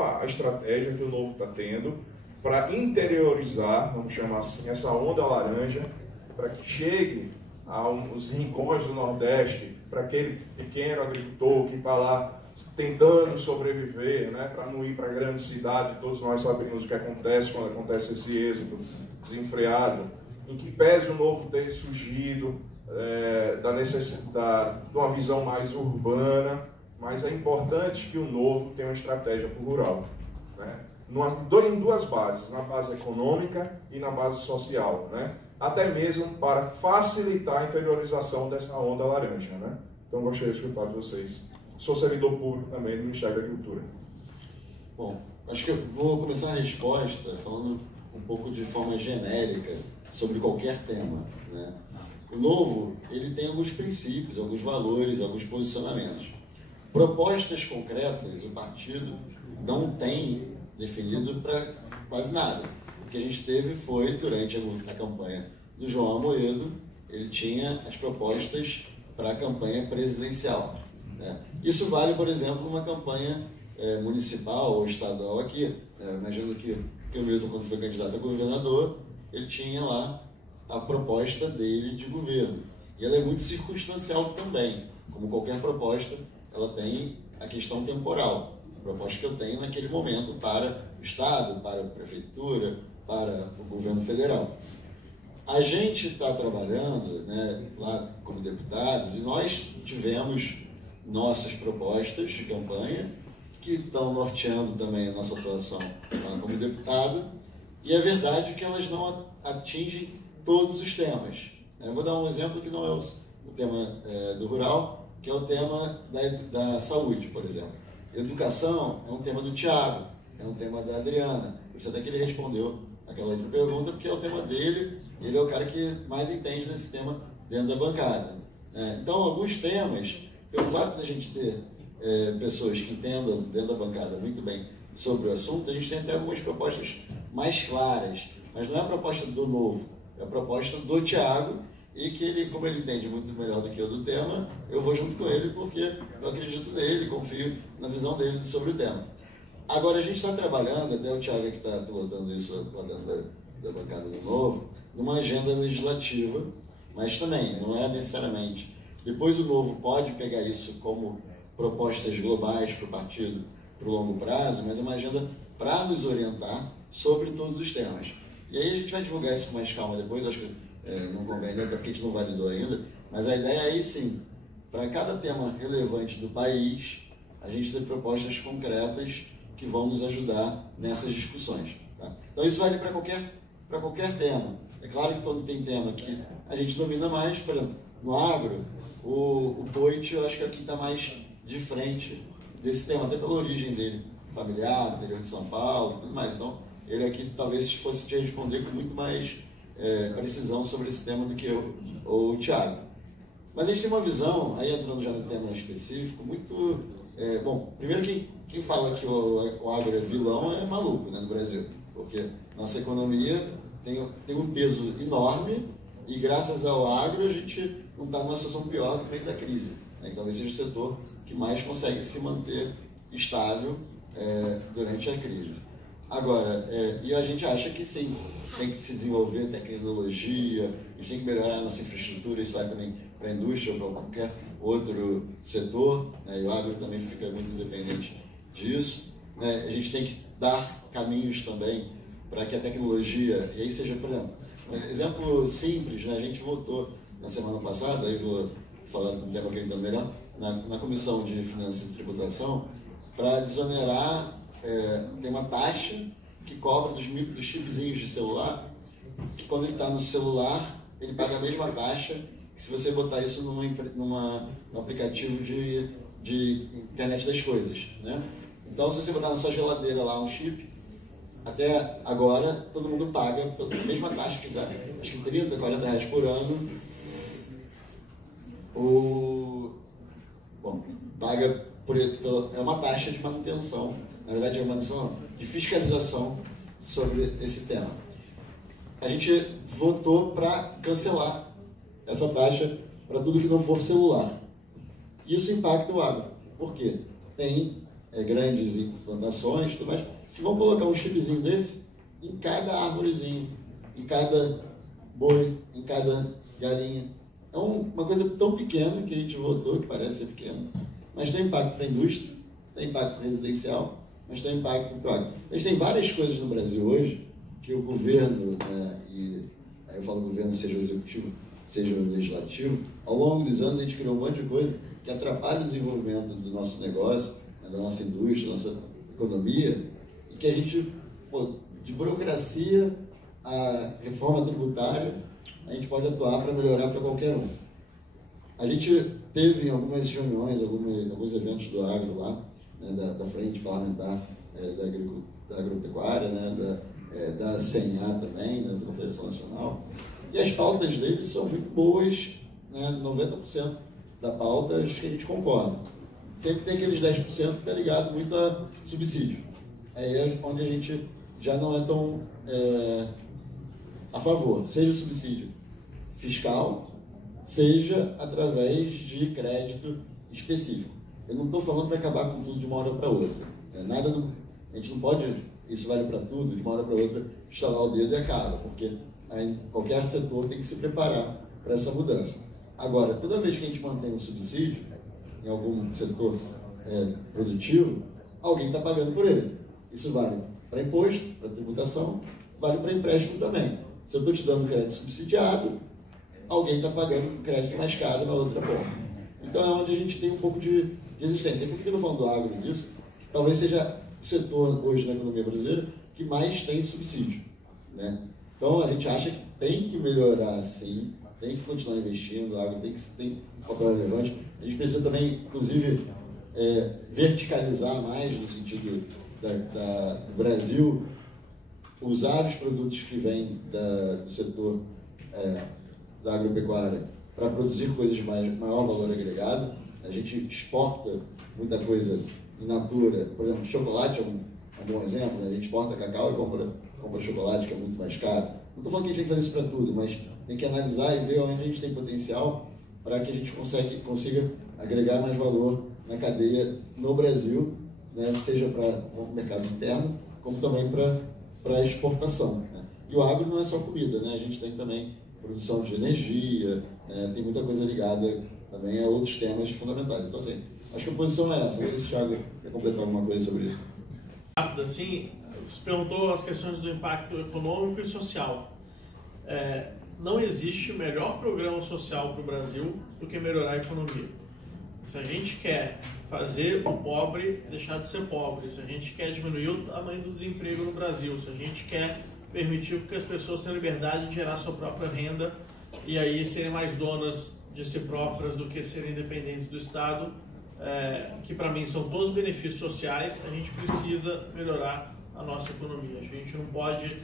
a estratégia que o Novo está tendo para interiorizar, vamos chamar assim, essa onda laranja, para que chegue aos rincões do Nordeste, para aquele pequeno agricultor que está lá tentando sobreviver, né, para não ir para a grande cidade. Todos nós sabemos o que acontece quando acontece esse êxodo desenfreado, em que pese o Novo ter surgido da necessidade de uma visão mais urbana, mas é importante que o Novo tenha uma estratégia para o rural, né, em duas bases, na base econômica e na base social, né, até mesmo para facilitar a interiorização dessa onda laranja, né. Então gostaria de escutar de vocês. Sou servidor público também do Ministério da Agricultura. Bom, acho que eu vou começar a resposta falando um pouco de forma genérica sobre qualquer tema, né? O Novo, ele tem alguns princípios, alguns valores, alguns posicionamentos. Propostas concretas, o partido não tem definido para quase nada. O que a gente teve foi, durante a campanha do João Amoedo, ele tinha as propostas para a campanha presidencial, né? Isso vale, por exemplo, numa campanha municipal ou estadual aqui. Imagino que o Milton, quando foi candidato a governador, ele tinha lá a proposta dele de governo. E ela é muito circunstancial também. Como qualquer proposta, ela tem a questão temporal. A proposta que eu tenho naquele momento para o Estado, para a Prefeitura, para o governo federal. A gente está trabalhando, né, lá como deputados, e nós tivemos nossas propostas de campanha, que estão norteando também a nossa atuação lá como deputado, e é verdade que elas não atingem todos os temas. Eu vou dar um exemplo que não é o tema do rural, que é o tema da saúde, por exemplo. Educação é um tema do Tiago, é um tema da Adriana. Por isso até que ele respondeu aquela outra pergunta, porque é o tema dele, ele é o cara que mais entende desse tema dentro da bancada. Então, alguns temas, pelo fato da gente ter pessoas que entendam dentro da bancada muito bem sobre o assunto, a gente tem até algumas propostas mais claras, mas não é a proposta do Novo, é a proposta do Tiago, e que ele, como ele entende muito melhor do que eu do tema, eu vou junto com ele porque eu acredito nele, confio na visão dele sobre o tema. Agora, a gente está trabalhando, até o Tiago que está pilotando isso lá dentro da bancada do Novo, numa agenda legislativa, mas também não é necessariamente. Depois o Novo pode pegar isso como propostas globais para o partido para o longo prazo, mas é uma agenda para nos orientar sobre todos os temas. E aí a gente vai divulgar isso com mais calma depois, acho que no convênio, até porque a gente não validou ainda, mas a ideia é aí sim, para cada tema relevante do país, a gente ter propostas concretas que vão nos ajudar nessas discussões. Tá? Então isso vale para qualquer tema. É claro que quando tem tema que a gente domina mais, por exemplo, no agro, o Poit eu acho que aqui está mais de frente desse tema, até pela origem dele, familiar, interior de São Paulo e tudo mais. Então, ele aqui talvez fosse te responder com muito mais precisão sobre esse tema do que eu ou o Thiago. Mas a gente tem uma visão, aí entrando já no tema específico, muito... bom, primeiro quem fala que o agro é vilão é maluco, né, no Brasil, porque nossa economia tem um peso enorme e graças ao agro a gente não está numa situação pior no meio da crise, né, que talvez seja o setor que mais consegue se manter estável durante a crise. Agora, e a gente acha que sim, tem que se desenvolver tecnologia, a gente tem que melhorar a nossa infraestrutura, isso vai também para a indústria ou para qualquer outro setor, né, e o agro também fica muito dependente disso. Né, a gente tem que dar caminhos também para que a tecnologia, e aí seja, por exemplo, um exemplo simples, né, a gente votou na semana passada, aí vou falar do tema que eu entendo melhor, na Comissão de Finanças e Tributação, para desonerar, tem uma taxa que cobra dos chipzinhos de celular, que quando ele está no celular, ele paga a mesma taxa que se você botar isso num aplicativo de internet das coisas. Né? Então, se você botar na sua geladeira lá um chip, até agora todo mundo paga pela mesma taxa, que dá, acho que 30, 40 reais por ano. Bom, paga é uma taxa de manutenção, na verdade é uma manutenção de fiscalização sobre esse tema. A gente votou para cancelar essa taxa para tudo que não for celular. Isso impacta o agro. Por quê? Tem grandes plantações, tudo mais, que vão colocar um chipzinho desse em cada árvorezinho, em cada boi, em cada galinha. É uma coisa tão pequena que a gente votou, que parece ser pequena, mas tem impacto para a indústria, tem impacto residencial, mas tem impacto para o agro. A gente tem várias coisas no Brasil hoje que o governo, e aí eu falo governo, seja o executivo, seja o legislativo, ao longo dos anos a gente criou um monte de coisa que atrapalha o desenvolvimento do nosso negócio, da nossa indústria, da nossa economia, e que a gente, de burocracia a reforma tributária, a gente pode atuar para melhorar para qualquer um. A gente teve em algumas reuniões, alguns eventos do agro lá, né, da frente parlamentar da agropecuária, né, da CNA também, da Confederação Nacional, e as pautas deles são muito boas, né, 90% da pauta acho que a gente concorda. Sempre tem aqueles 10% que está ligado muito a subsídio. Aí é onde a gente já não é tão a favor, seja subsídio fiscal, seja através de crédito específico. Eu não estou falando para acabar com tudo de uma hora para outra. A gente não pode, isso vale para tudo, de uma hora para outra, estalar o dedo e acaba, porque aí qualquer setor tem que se preparar para essa mudança. Agora, toda vez que a gente mantém um subsídio em algum setor produtivo, alguém está pagando por ele. Isso vale para imposto, para tributação, vale para empréstimo também. Se eu estou te dando crédito subsidiado, alguém está pagando crédito mais caro na outra ponta. Então é onde a gente tem um pouco de resistência. E por que eu estou falando do agro disso? Talvez seja o setor hoje na economia brasileira que mais tem subsídio. Né? Então a gente acha que tem que melhorar sim, tem que continuar investindo, o agro tem um papel relevante. A gente precisa também, inclusive, verticalizar mais no sentido do Brasil, usar os produtos que vêm do setor da agropecuária para produzir coisas de maior valor agregado. A gente exporta muita coisa in natura, por exemplo, chocolate é um bom exemplo, né? A gente exporta cacau e compra chocolate, que é muito mais caro. Não estou falando que a gente tem que fazer isso para tudo, mas tem que analisar e ver onde a gente tem potencial para que a gente consiga agregar mais valor na cadeia no Brasil, né? Seja para o mercado interno, como também para exportação. Né? E o agro não é só comida, né? A gente tem também produção de energia, tem muita coisa ligada também a outros temas fundamentais. Então, assim, acho que a posição é essa. Não sei se o Thiago quer completar alguma coisa sobre isso. Rápido, assim, você perguntou as questões do impacto econômico e social. não existe melhor programa social para o Brasil do que melhorar a economia. Se a gente quer fazer o pobre deixar de ser pobre, se a gente quer diminuir o tamanho do desemprego no Brasil, se a gente quer permitir que as pessoas tenham liberdade de gerar sua própria renda e aí serem mais donas de si próprias do que serem dependentes do Estado, que para mim são todos benefícios sociais, a gente precisa melhorar a nossa economia. A gente não pode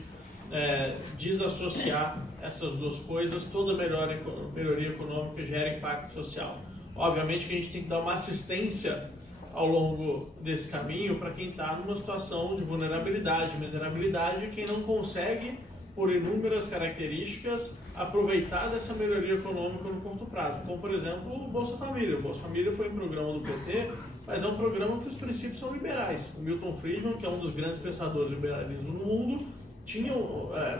desassociar essas duas coisas. Toda melhoria econômica gera impacto social. Obviamente que a gente tem que dar uma assistência ao longo desse caminho para quem está numa situação de vulnerabilidade, miserabilidade, quem não consegue, por inúmeras características, aproveitar dessa melhoria econômica no curto prazo. Como, por exemplo, o Bolsa Família. O Bolsa Família foi um programa do PT, mas é um programa que os princípios são liberais. O Milton Friedman, que é um dos grandes pensadores do liberalismo no mundo,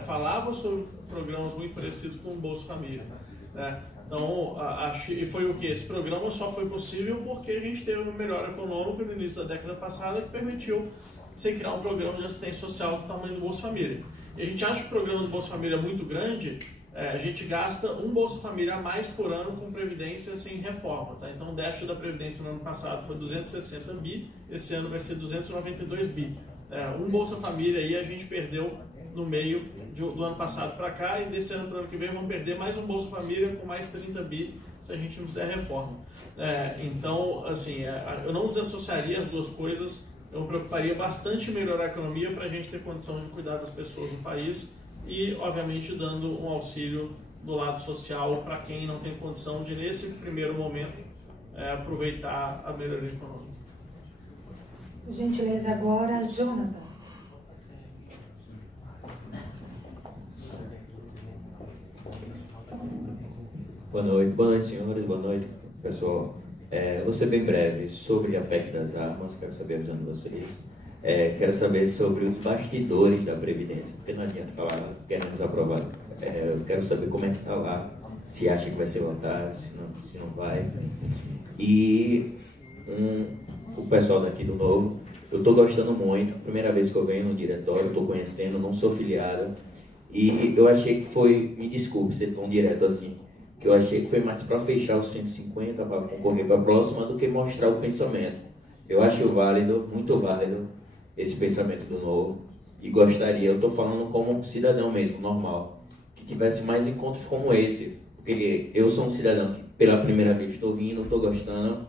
falava sobre programas muito parecidos com o Bolsa Família, né? Então, e foi o que? Esse programa só foi possível porque a gente teve uma melhora econômica no início da década passada que permitiu você criar um programa de assistência social do tamanho do Bolsa Família. E a gente acha que o programa do Bolsa Família é muito grande, a gente gasta um Bolsa Família a mais por ano com Previdência sem reforma. Tá? Então, o déficit da Previdência no ano passado foi 260 bi, esse ano vai ser 292 bi. Um Bolsa Família aí a gente perdeu no meio do ano passado para cá, e desse ano para o ano que vem vamos perder mais um Bolsa Família com mais 30 bi se a gente não fizer reforma. Então, assim, eu não desassociaria as duas coisas, eu me preocuparia bastante em melhorar a economia para a gente ter condição de cuidar das pessoas no país e, obviamente, dando um auxílio do lado social para quem não tem condição de, nesse primeiro momento, aproveitar a melhoria econômica. Por gentileza, agora, Jonathan. Boa noite, senhores. Boa noite, pessoal. Vou ser bem breve sobre a PEC das armas, quero saber a visão de vocês. Quero saber sobre os bastidores da Previdência, porque não adianta falar, queremos aprovar. Eu quero saber como é que está lá, se acha que vai ser votado, se não vai. E o pessoal daqui do Novo, eu estou gostando muito, primeira vez que eu venho no diretório, estou conhecendo, não sou filiado, e eu achei que foi, me desculpe ser tão direto assim, que eu achei que foi mais para fechar os 150, para concorrer para a próxima, do que mostrar o pensamento. Eu acho válido, muito válido, esse pensamento do Novo, e gostaria, eu estou falando como um cidadão mesmo, normal, que tivesse mais encontros como esse, porque eu sou um cidadão que pela primeira vez estou vindo, estou gostando,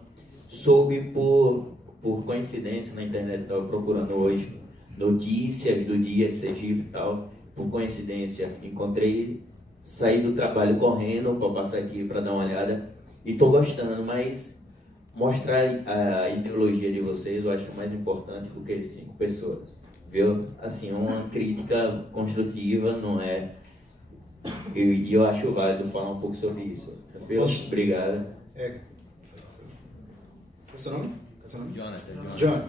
soube por coincidência na internet, estava procurando hoje notícias do dia de Sergipe e tal, por coincidência encontrei, saí do trabalho correndo para passar aqui para dar uma olhada e estou gostando, mas mostrar a ideologia de vocês eu acho mais importante do que 5 pessoas, viu? Assim, uma crítica construtiva, não é? E eu acho válido falar um pouco sobre isso. Obrigado. Qual é o seu nome? Jonathan. Jonathan.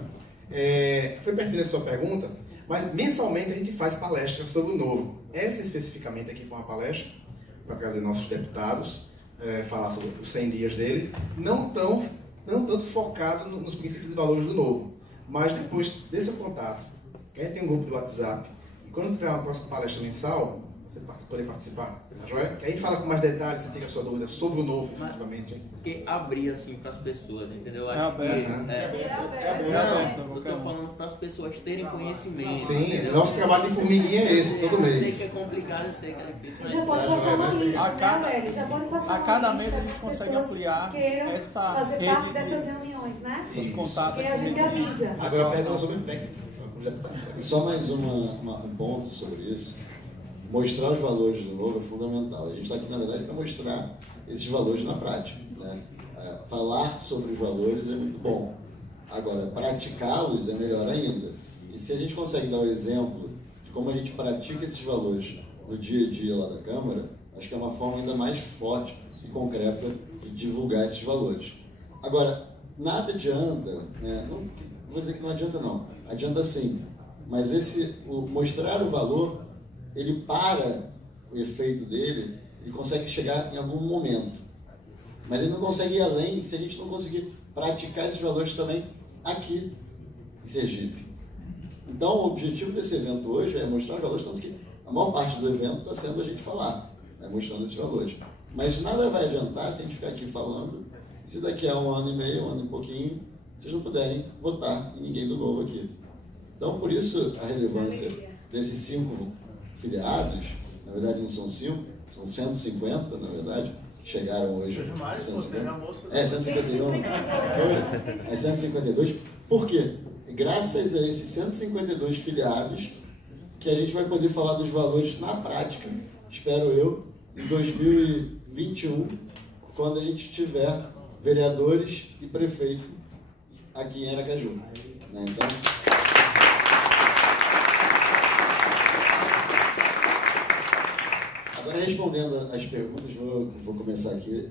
Foi pertinente a sua pergunta, mas mensalmente a gente faz palestras sobre o Novo. Essa especificamente aqui foi uma palestra para trazer nossos deputados, falar sobre os 100 dias dele, não tanto focado nos princípios e valores do Novo, mas depois desse contato, que a gente tem um grupo do WhatsApp, e quando tiver uma próxima palestra mensal, você poder participar, tá joia? Que a gente fala com mais detalhes, você tira a sua dúvida sobre o Novo, efetivamente. Porque abrir assim para as pessoas, entendeu? Eu estou falando para as pessoas terem conhecimento. Sim, entendeu? nosso trabalho de formiguinha é esse, todo mês. Eu sei que é complicado, eu sei que é difícil. Já pode passar uma lista, né, velho? Já pode passar a cada uma mês lista a gente das consegue pessoas ampliar que queiram essa fazer rede parte de- dessas reuniões, né? de contato. E a gente avisa. Agora pega sobre o PEC. E só mais um ponto sobre isso. Mostrar os valores do Novo é fundamental. A gente está aqui, na verdade, para mostrar esses valores na prática, né? Falar sobre os valores é muito bom. Agora, praticá-los é melhor ainda. E se a gente consegue dar o exemplo de como a gente pratica esses valores no dia a dia lá da Câmara, acho que é uma forma ainda mais forte e concreta de divulgar esses valores. Agora, nada adianta, né? Não vou dizer que não adianta não, adianta sim, mas mostrar o valor, ele para o efeito dele, ele consegue chegar em algum momento, mas ele não consegue ir além se a gente não conseguir praticar esses valores também aqui em Sergipe. Então, o objetivo desse evento hoje é mostrar os valores, tanto que a maior parte do evento está sendo a gente falar. né, mostrando esses valores. Mas nada vai adiantar se a gente ficar aqui falando, se daqui a 1 ano e meio, 1 ano e pouquinho, vocês não puderem votar em ninguém do Novo aqui. Então, por isso, a relevância desses 5 filiados, na verdade não são 5, são 150, na verdade, que chegaram hoje. 151. É 152. Por quê? Graças a esses 152 filiados, que a gente vai poder falar dos valores na prática, espero eu, em 2021, quando a gente tiver vereadores e prefeito aqui em Aracaju. Né? Então, agora, respondendo as perguntas, vou começar aqui.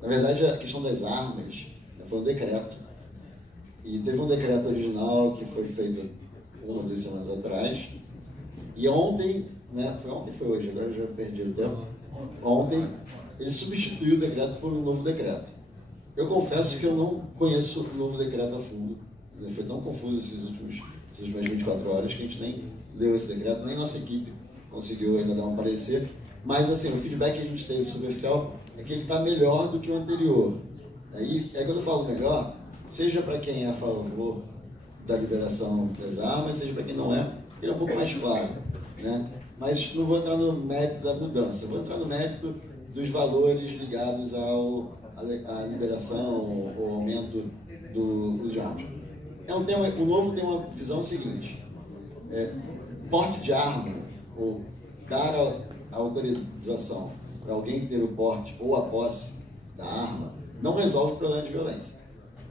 Na verdade, a questão das armas foi um decreto. E teve um decreto original que foi feito 1 ou 2 semanas atrás. E ontem, né, foi ontem ou foi hoje? Agora eu já perdi o tempo. Ontem, ele substituiu o decreto por um novo decreto. Eu confesso que eu não conheço o novo decreto a fundo. Foi tão confuso essas últimas 24 horas que a gente nem leu esse decreto, nem nossa equipe conseguiu ainda dar um parecer. Mas, assim, o feedback que a gente teve superficial é que ele está melhor do que o anterior. Aí, quando eu falo melhor, seja para quem é a favor da liberação das armas, seja para quem não é, ele é um pouco mais claro, né? Mas não vou entrar no mérito da mudança, vou entrar no mérito dos valores ligados à liberação ou aumento do uso de armas. O Novo tem uma visão seguinte: porte de arma, ou dar a autorização para alguém ter o porte ou a posse da arma, não resolve o problema de violência,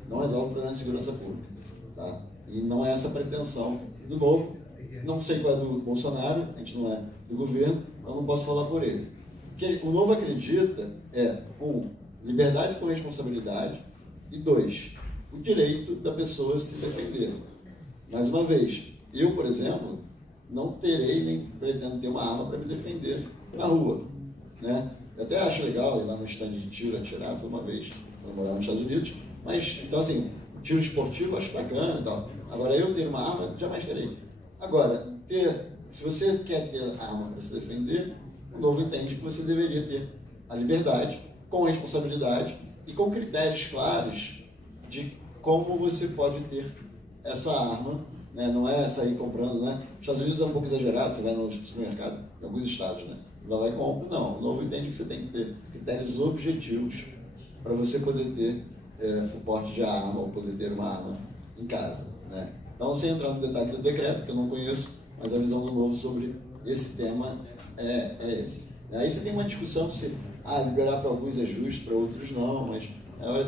não resolve o problema de segurança pública. Tá? E não é essa a pretensão do Novo. Não sei qual é do Bolsonaro, a gente não é do governo, eu não posso falar por ele. O que o Novo acredita é, 1, liberdade com responsabilidade, e 2, o direito da pessoa se defender. Mais uma vez, eu, por exemplo, não terei nem pretendo ter uma arma para me defender na rua. Né? Eu até acho legal ir lá no stand de tiro, atirar, foi uma vez, quando eu morava nos Estados Unidos, mas, então assim, tiro esportivo eu acho bacana e tal. Agora, eu ter uma arma, jamais terei. Agora, se você quer ter arma para se defender, o Novo entende que você deveria ter a liberdade, com responsabilidade e com critérios claros de como você pode ter essa arma, né? Não é sair comprando, né? Os Estados Unidos é um pouco exagerado, você vai no supermercado, em alguns estados, né? Vai lá e compra. Não, o Novo entende que você tem que ter critérios objetivos para você poder ter o porte de arma ou poder ter uma arma em casa, né? Então, sem entrar no detalhe do decreto, que eu não conheço, mas a visão do Novo sobre esse tema é esse. Aí você tem uma discussão se liberar para alguns é justo, para outros não, mas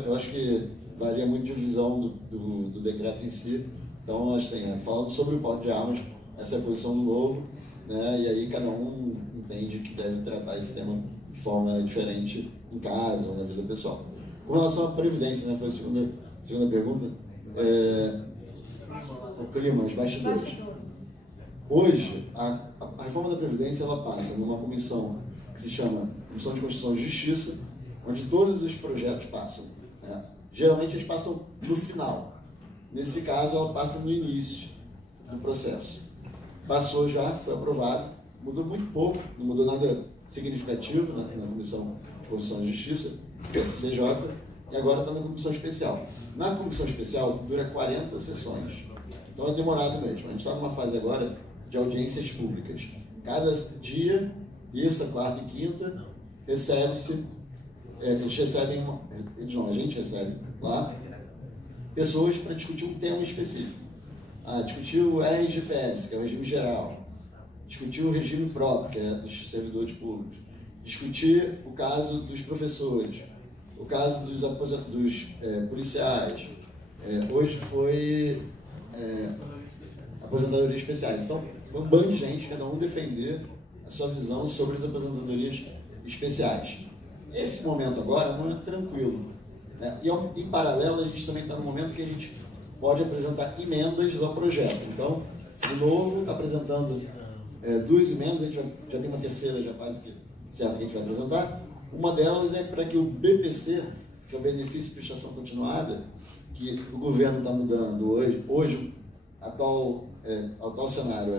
eu acho que varia muito de visão do decreto em si. Então, assim, falando sobre o porte de armas, essa é a posição do Novo, né? E aí cada um entende que deve tratar esse tema de forma diferente em casa ou na vida pessoal. Com relação à Previdência, né? Foi a segunda pergunta. O clima, os bastidores. Hoje, a reforma da Previdência ela passa numa comissão que se chama Comissão de Constituição e Justiça, onde todos os projetos passam. Né? Geralmente eles passam no final. Nesse caso, ela passa no início do processo. Passou já, foi aprovado, mudou muito pouco, não mudou nada significativo na Comissão de Constituição e Justiça, que é a CCJ, e agora está na Comissão Especial. Na Comissão Especial dura 40 sessões. Então é demorado mesmo. A gente está numa fase agora de audiências públicas. Cada dia, terça, quarta e quinta, recebe-se, eles recebem, a gente recebe lá, pessoas para discutir um tema específico. Discutir o RGPS, que é o regime geral. Discutir o regime próprio, que é dos servidores públicos. Discutir o caso dos professores. O caso dos policiais. Hoje foi aposentadorias especiais. Então, foi um bando de gente, cada um defender a sua visão sobre as aposentadorias especiais. Esse momento agora é um momento tranquilo. Né? E, em paralelo, a gente também está no momento que a gente pode apresentar emendas ao projeto. Então, de novo, está apresentando 2 emendas, a gente já tem uma terceira, já quase que certo que a gente vai apresentar. Uma delas é para que o BPC, que é o Benefício de Prestação Continuada, que o governo está mudando hoje atual cenário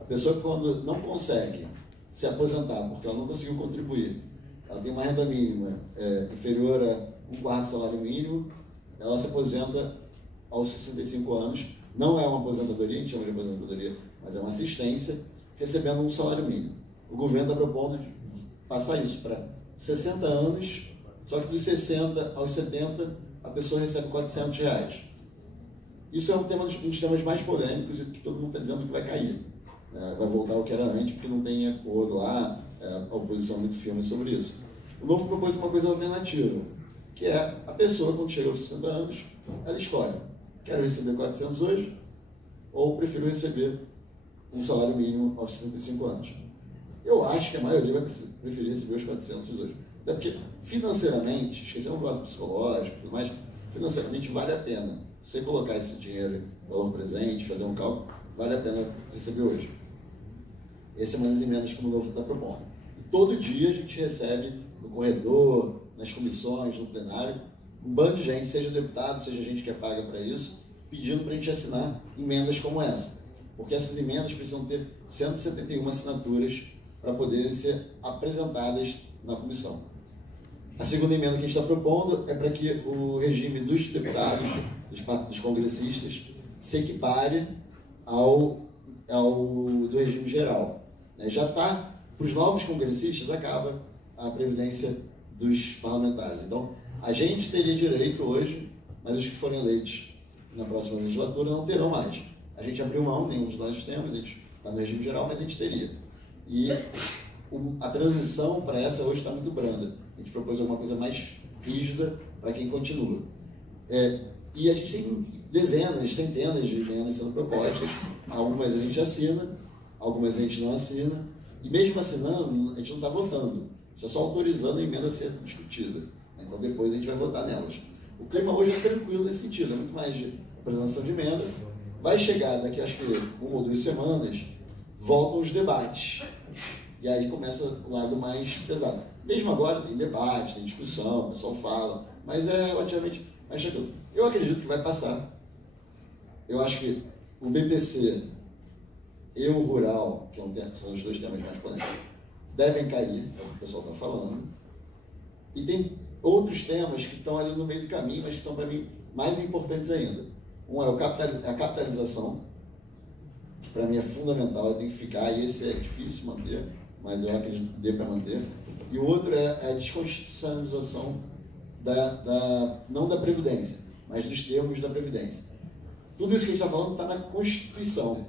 a pessoa que quando não consegue se aposentar, porque ela não conseguiu contribuir, ela tem uma renda mínima inferior a 1/4 salário mínimo, ela se aposenta aos 65 anos, não é uma aposentadoria, a gente chama de aposentadoria, mas é uma assistência, recebendo um salário mínimo. O governo está propondo passar isso para 60 anos, só que dos 60 aos 70, a pessoa recebe R$400. Isso é um dos temas mais polêmicos e que todo mundo está dizendo que vai cair. Vai voltar ao que era antes, porque não tem acordo lá, a oposição é muito firme sobre isso. O Novo propôs uma coisa alternativa, que é a pessoa, quando chega aos 60 anos, ela escolhe: quero receber 400 hoje, ou prefiro receber um salário mínimo aos 65 anos. Eu acho que a maioria vai preferir receber os 400 hoje. Até porque, financeiramente, esquecendo do lado psicológico e tudo mais, financeiramente vale a pena. Se você colocar esse dinheiro em valor presente, fazer um cálculo, vale a pena receber hoje. Essa é uma das emendas que o Novo está propondo. E todo dia a gente recebe no corredor, nas comissões, no plenário, um bando de gente, seja deputado, seja gente que é paga para isso, pedindo para a gente assinar emendas como essa. Porque essas emendas precisam ter 171 assinaturas para poderem ser apresentadas na comissão. A segunda emenda que a gente está propondo é para que o regime dos deputados, dos congressistas, se equipare ao do regime geral. Já está, para os novos congressistas, acaba a previdência dos parlamentares. Então, a gente teria direito hoje, mas os que forem eleitos na próxima legislatura não terão mais. A gente abriu mão, nenhum de nós temos, a gente está no regime geral, mas a gente teria. E a transição para essa hoje está muito branda. A gente propôs alguma coisa mais rígida para quem continua. E a gente tem dezenas, centenas de emendas sendo propostas. Algumas a gente assina, algumas a gente não assina. E mesmo assinando, a gente não está votando. A gente está só autorizando a emenda a ser discutida. Então depois a gente vai votar nelas. O clima hoje é tranquilo nesse sentido, é muito mais de apresentação de emenda. Vai chegar daqui, acho que 1 ou 2 semanas, voltam os debates. E aí começa o lado mais pesado. Mesmo agora tem debate, tem discussão, o pessoal fala, mas é relativamente mais tranquilo. Eu acredito que vai passar. Eu acho que o BPC e o rural, que são os 2 temas mais polêmicos, devem cair, é o que o pessoal está falando. E tem outros temas que estão ali no meio do caminho, mas que são, para mim, mais importantes ainda. Um é a capitalização, que para mim é fundamental, tem que ficar, e esse é difícil manter, mas eu acredito que dê para manter. E o outro é a desconstitucionalização não da Previdência, mas dos termos da Previdência. Tudo isso que a gente está falando está na Constituição.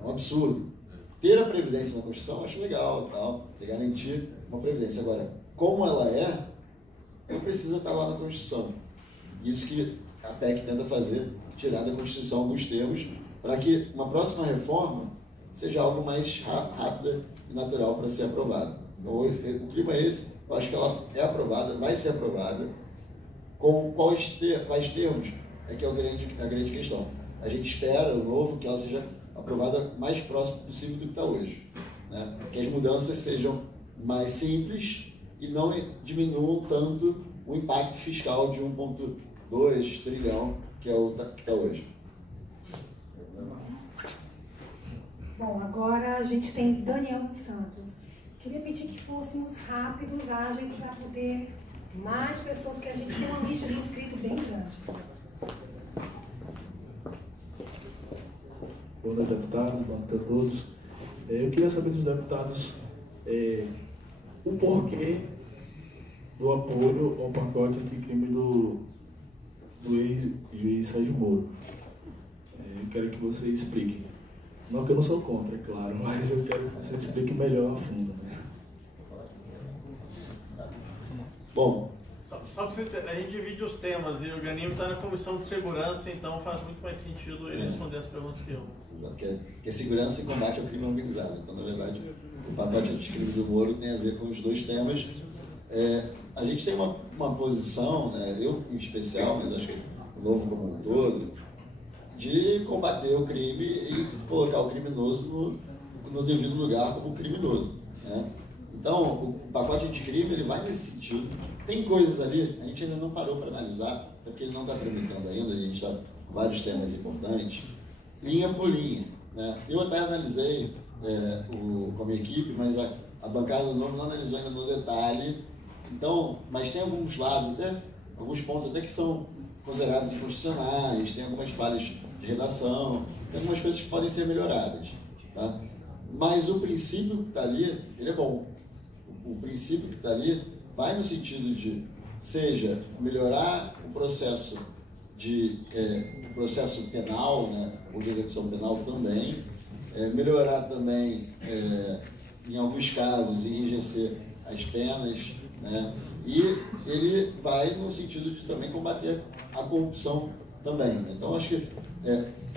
É um absurdo. Ter a Previdência na Constituição eu acho legal, tal, você garantir uma Previdência. Agora, como ela não precisa estar lá na Constituição. Isso que a PEC tenta fazer, tirar da Constituição alguns termos, para que uma próxima reforma seja algo mais rápida e natural para ser aprovado. Então, o clima é esse, eu acho que ela é aprovada, vai ser aprovada. Com quais termos é que é a grande questão. A gente espera, o Novo, que ela seja aprovada mais próximo possível do que está hoje. Né? Que as mudanças sejam mais simples e não diminuam tanto o impacto fiscal de 1,2 trilhão, que é o que está hoje. Bom, agora a gente tem Daniel dos Santos. Queria pedir que fôssemos rápidos, ágeis, para poder mais pessoas, porque a gente tem uma lista de inscritos bem grande. Boa noite, deputados. Boa noite a todos. Eu queria saber dos deputados o porquê do apoio ao pacote anticrime do ex-juiz Sérgio Moro. Eu quero que você explique. Não que eu não sou contra, é claro, mas eu quero que você explique melhor a fundo. Né? Bom, só para você entender, a gente divide os temas e o Ganimo está na comissão de segurança, então faz muito mais sentido ele responder as perguntas que eu. Exato, que é segurança e combate ao crime organizado. Então, na verdade, o pacote anticrime do Moro tem a ver com os 2 temas. A gente tem uma posição, né, eu em especial, mas acho que o Novo como um todo, de combater o crime e colocar o criminoso no devido lugar como criminoso. Né? Então, o pacote anticrime ele vai nesse sentido. Tem coisas ali, a gente ainda não parou para analisar, até porque ele não está tramitando ainda, a gente está com vários temas importantes, linha por linha. Né? Eu até analisei com a minha equipe, mas A bancada do Novo não analisou ainda no detalhe. Então, mas tem alguns lados, até alguns pontos até que são considerados inconstitucionais, tem algumas falhas de redação, tem algumas coisas que podem ser melhoradas. Tá? Mas o princípio que está ali, ele é bom. O princípio que está ali vai no sentido de, seja melhorar o processo penal, né, ou de execução penal também, melhorar também, em alguns casos, enrijecer as penas, né, e ele vai no sentido de também combater a corrupção também. Então, acho que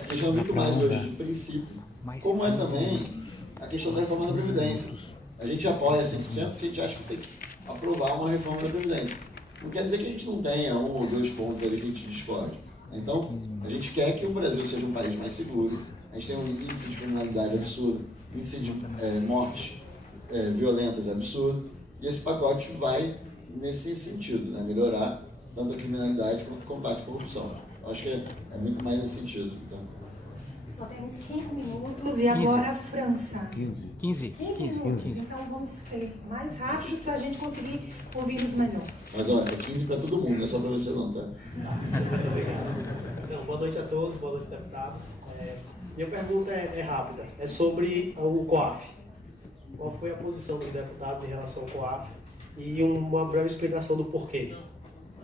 a questão é muito mais hoje de princípio, como é também a questão da reforma da Previdência. A gente apoia 100% porque a gente acha que tem que aprovar uma reforma da Previdência. Não quer dizer que a gente não tenha 1 ou 2 pontos ali que a gente discorde. Então, a gente quer que o Brasil seja um país mais seguro. A gente tem um índice de criminalidade absurdo, índice de mortes violentas absurdo. E esse pacote vai nesse sentido, né? Melhorar tanto a criminalidade quanto o combate à corrupção. Eu acho que é muito mais nesse sentido. Então, só temos 5 minutos e agora a França. 15 minutos. Então vamos ser mais rápidos para a gente conseguir ouvir-los melhor. Mas olha, é 15 para todo mundo, não é só para você não, tá? Então, boa noite a todos, boa noite, deputados. Minha pergunta é rápida, é sobre o COAF. Qual foi a posição dos deputados em relação ao COAF? E uma breve explicação do porquê.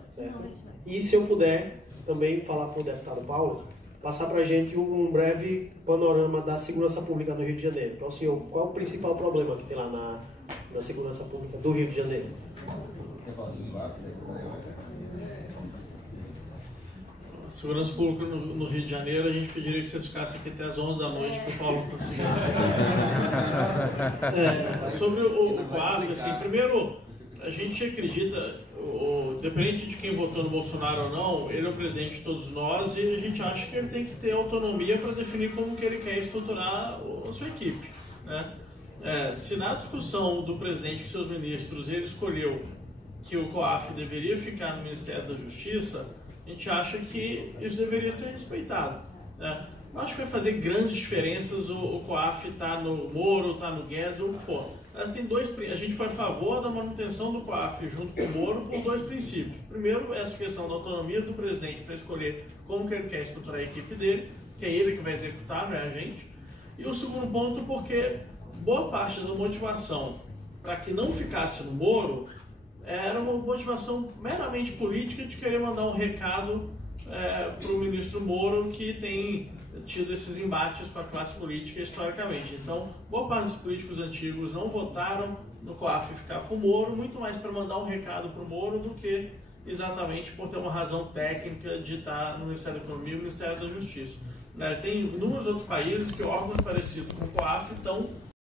Certo? E se eu puder também falar para o deputado Paulo, passar para a gente um breve panorama da segurança pública no Rio de Janeiro. Para o senhor, qual é o principal problema que tem lá na segurança pública do Rio de Janeiro? A segurança pública no Rio de Janeiro, a gente pediria que vocês ficassem aqui até as 11 da noite para o Paulo conseguir explicar. Sobre o quadro, assim, primeiro, a gente acredita, independente de quem votou no Bolsonaro ou não, ele é o presidente de todos nós e a gente acha que ele tem que ter autonomia para definir como que ele quer estruturar a sua equipe, né? Se na discussão do presidente com seus ministros ele escolheu que o COAF deveria ficar no Ministério da Justiça, a gente acha que isso deveria ser respeitado, né? Eu acho que vai fazer grandes diferenças o COAF estar no Moro, estar no Guedes ou o que for. Mas tem a gente foi a favor da manutenção do COAF junto com o Moro por 2 princípios. Primeiro, essa questão da autonomia do presidente para escolher como que ele quer estruturar a equipe dele, que é ele que vai executar, não é a gente. E o segundo ponto, porque boa parte da motivação para que não ficasse no Moro era uma motivação meramente política de querer mandar um recado para o ministro Moro, que tem tido esses embates com a classe política historicamente. Então, boa parte dos políticos antigos não votaram no COAF ficar com o Moro, muito mais para mandar um recado para o Moro do que exatamente por ter uma razão técnica de estar no Ministério da Economia e no Ministério da Justiça. Tem inúmeros outros países que órgãos parecidos com o COAF estão